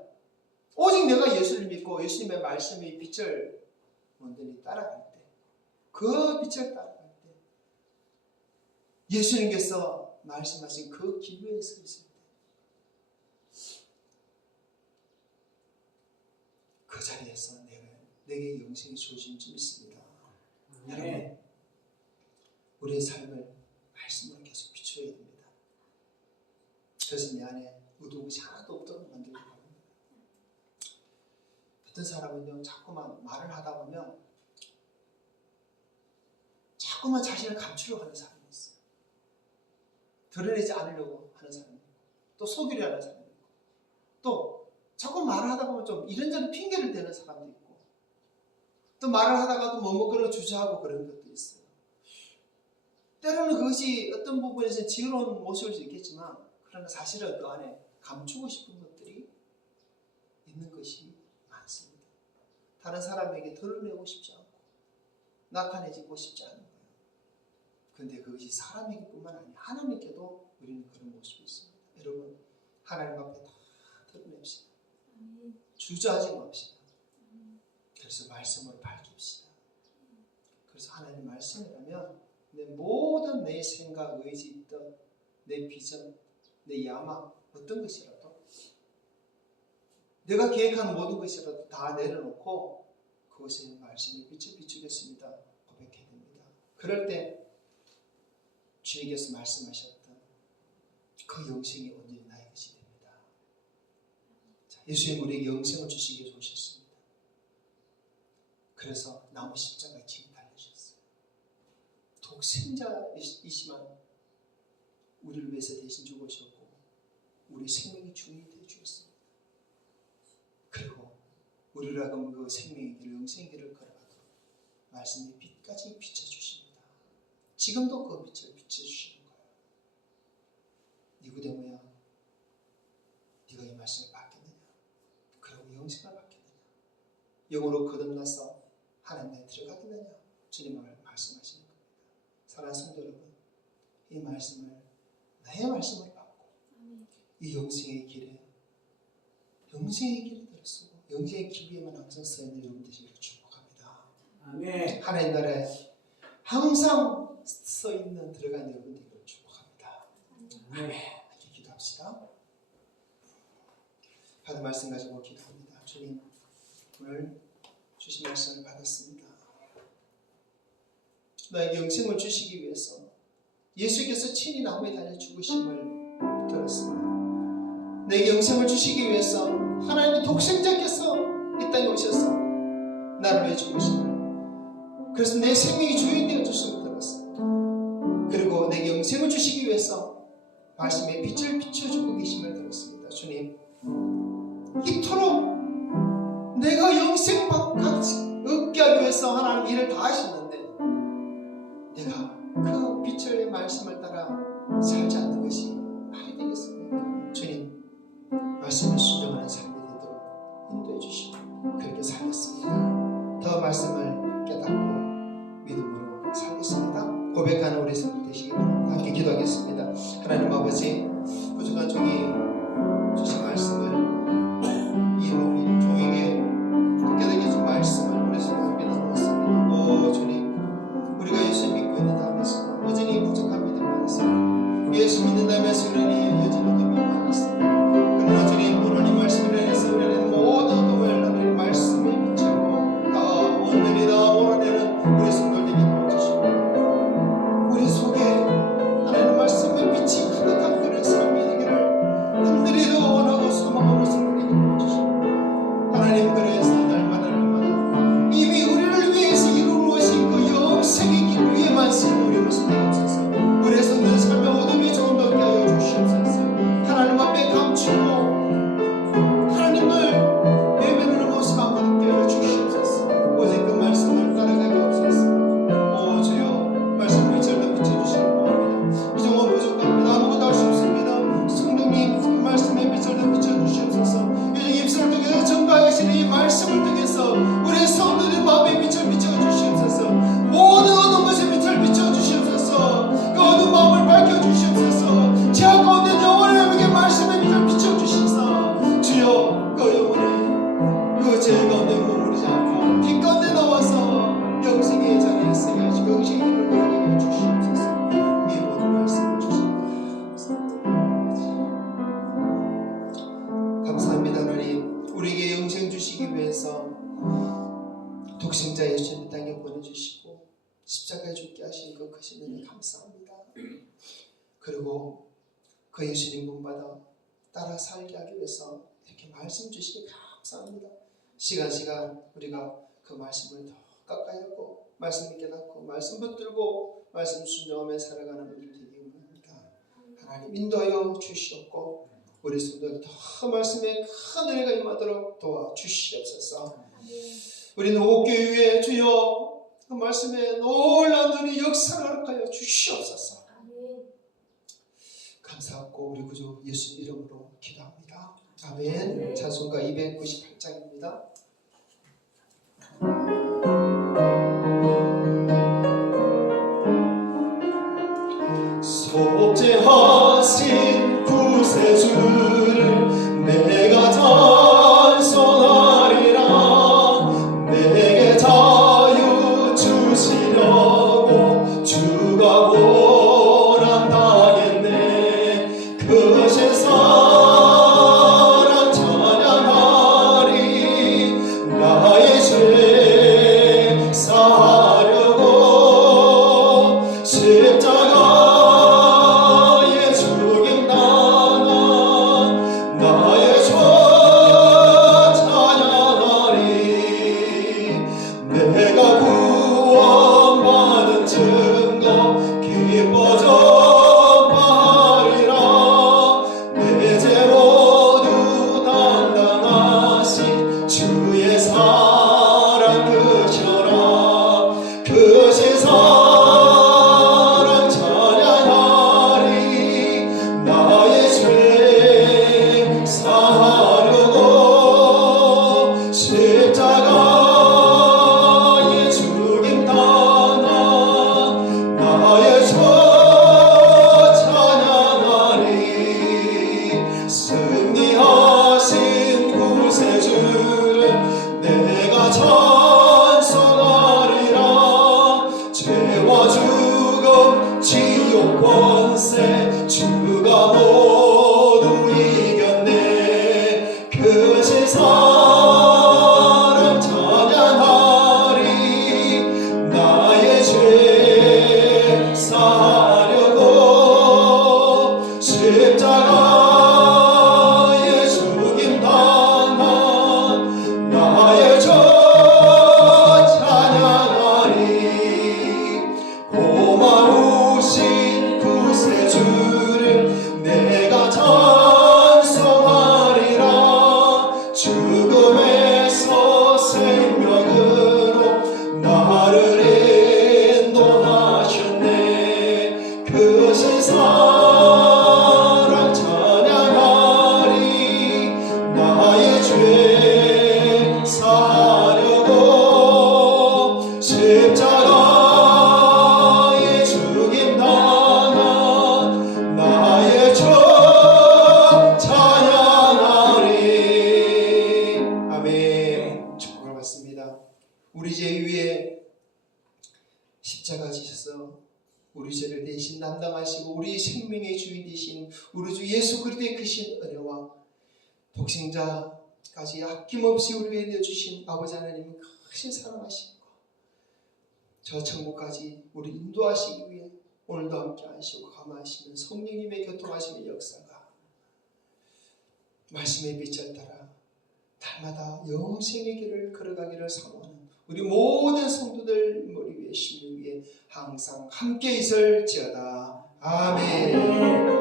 오직 내가 예수를 믿고 예수님의 말씀의 빛을 온전히 따라갈 때, 그 빛을 따라갈 때 예수님께서 말씀하신 그 길 위에 서 있을 때 그 자리에서 내게 영생이 주어진 줄 믿습니다. 여러분, 우리의 삶을 말씀으로 감추어야 됩니다. 그래서 내 안에 어두운 것이 하나도 없도록 만들고 합니다. 어떤 사람은요, 자꾸만 말을 하다 보면 자꾸만 자신을 감추려고 하는 사람이 있어요. 드러내지 않으려고 하는 사람이 있고, 또 속이려 하는 사람이 있고, 또 자꾸 말을 하다 보면 좀 이런저런 핑계를 대는 사람도 있고, 또 말을 하다가도 머뭇거려 주저하고 그런 것도 있어요. 때로는 그것이 어떤 부분에서 지혜로운 모습일 수 있겠지만, 그러나 사실은 그 안에 감추고 싶은 것들이 있는 것이 많습니다. 다른 사람에게 드러내고 싶지 않고 나타내지고 싶지 않은 거예요. 그런데 그것이 사람에게뿐만 아니라 하나님께도 우리는 그런 모습이 있습니다. 여러분, 하나님 앞에 다 드러냅시다. 주저하지 맙시다. 그래서 말씀으로 밝힙시다. 그래서 하나님 말씀이라면 내 모든 내 생각, 의지 있던 내 비전, 내 야망, 어떤 것이라도 내가 계획한 모든 것이라도 다 내려놓고 그것에 말씀의 빛을 비추겠습니다. 고백해야 됩니다. 그럴 때 주님께서 말씀하셨던 그 영생이 온전히 나의 것이 됩니다. 자, 예수님 우리에게 영생을 주시기 위해서 오셨습니다. 그래서 나무 십자가에 지금 달리셨어요. 독생자이시만 우리를 위해서 대신 죽으셨고 우리 생명이 주인이 되어 주셨습니다. 그리고 우리를 하여금 그 생명의 길을, 영생의 길을 걸어가도록 말씀의 빛까지 비춰주십니다. 지금도 그 빛을 비춰주시는 거예요. 니고데모야, 네가 이 말씀을 받겠느냐? 그리고 영생을 받겠느냐? 영으로 거듭나서 하나님 나라에 들어가겠느냐? 주님을 말씀하시는 겁니다. 사랑하는 성도 여러분, 이 말씀을, 나의 말씀을 받고 이 영생의 길에 들어서고 영생의 길 위에만 항상 서 있는 여러분 되시기를 축복합니다. 아멘. 하나님 나라에 항상 서 있는 들어간 여러분 되기를 축복합니다. 아멘. 함께 기도합시다. 받은 말씀 가지고 기도합니다. 주님, 오늘 주신 말씀을 받았습니다. 나에게 영생을 주시기 위해서 예수께서 친히 나무에 달려 죽으심을 들었습니다. 내게 영생을 주시기 위해서 하나님의 독생자께서 이 땅에 오셔서 나를 위해 죽으심을, 그래서 내 생명이 주인 되어 주심을 들었습니다. 그리고 내게 영생을 주시기 위해서 말씀의 빛을 비춰주고 계심을 들었습니다. 주님, 이토록 내가 영생 얻게 하기 위해서 하나님 일을 다 하셨는데 내가 그 빛의 말씀을 따라 살지 않는 것이 말이 되겠습니까? 주님, 말씀에 순종하는 삶이 되도록 인도해 주시고 그렇게 살겠습니다. 더 말씀을 깨닫고 믿음으로 살겠습니다. 고백하는 우리 성도 되시기 바랍니다. 함께 기도하겠습니다. 하나님 아버지, 부족한 종이 주신 말씀을 이 몸이 종에게 깨닫게 해준 말씀을 우리 성도에게 나누었습니다. 오 주님, 우리가 예수 믿고 있는다면서 여전히 부족한 믿음 많습니다. 예수 믿는다면서 우리는 여전히 믿음이 많습니다. 그러나 주님, 오늘 이 말씀을 인해서 우리는 모든 어둠을 하나님 말씀에 비추고 다 온전히 다 몰아내는 우리 성도들에게 도와주시고 우리 속에 하나님 말씀 그리고 그 예수님 본받아 따라 살게 하기 위해서 이렇게 말씀 주시니 감사합니다. 시간 우리가 그 말씀을 더 가까이 하고 말씀 깨닫고 말씀 붙들고 말씀 순종하며 살아가는 우리 되기 원합니다. 하나님 인도하여 주시옵고 우리 성도들 더 말씀에 큰 은혜가 임하도록 도와주시옵소서. 우리는 옥교회에 주여 그 말씀에 놀라운 은혜 역사를 허락하여 주시옵소서. 감사하고 우리 구주 예수 이름으로 기도합니다. 아멘. 찬송가 298장입니다. 속죄하신 구세주를 내가 찬송하리라. 내게 자유 주시려고 주가 원한다겠네. 그 세상 찬양하리. 나의 죄 사하려고 십자가에 죽임 당한 나의 죄 찬양하리. 내가 구원받은 증거 기뻐져 말이라. 내 죄 모두 담당하신 주의 사랑 크셔라. 그 세상 찬양하리. 나의 죄 사하려고 십자가에 죽임 당한 나의 죄 찬양하리. 승리하신 구세주를 내가 찬송하리라. 죄와 죽음 지옥 권세 주가 모두 이겼네. 그 세상 찬양하리. 나의 죄 사하려고 십자가에 죽임 당한 나의 죄 찬양하리. 고마우신 구세주를 내가 찬송하리라. 죽음에서 생명으로 나를 인도하셨네. 그 세상 찬양하리. 나의 죄 사하려고 십자가에 죽임 당한 나의 죄 찬양하리. 아멘. 축복을 받습니다. 우리 죄 위에 십자가 지셔서 우리 죄를 대신 담당하시고 우리 생명의 주인 되신 우리 주 예수 그리스도의 크신 은혜와 독생자까지 아낌없이 우리 위해 내주신 아버지 하나님은 크신 사랑하시고 저 천국까지 우리 인도하시기 위해 오늘도 함께 하시고 감화하시는 성령님의 교통하심의 역사가 말씀의 빛을 따라 날마다 영생의 길을 걸어가기를 사모하는 우리 모든 성도들 머리 위에 심령 위에 항상 함께 있을지어다. 아멘.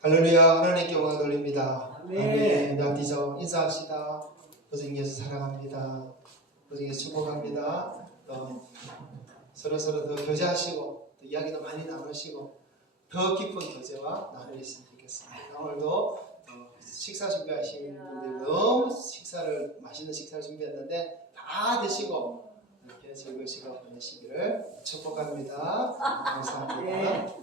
할렐루야. 하나님께 영광 돌립니다. 아멘. 앞뒤서 인사합시다. 고생해서 사랑합니다. 고생해서 축복합니다. 또 서로 더 교제하시고 또 이야기도 많이 나누시고 더 깊은 교제와 나누셨으면 좋겠습니다. 오늘도 식사 준비하신 분들 너무 맛있는 식사를 준비했는데 다 드시고 이렇게 즐거운 시간 보내시기를 축복합니다. 감사합니다.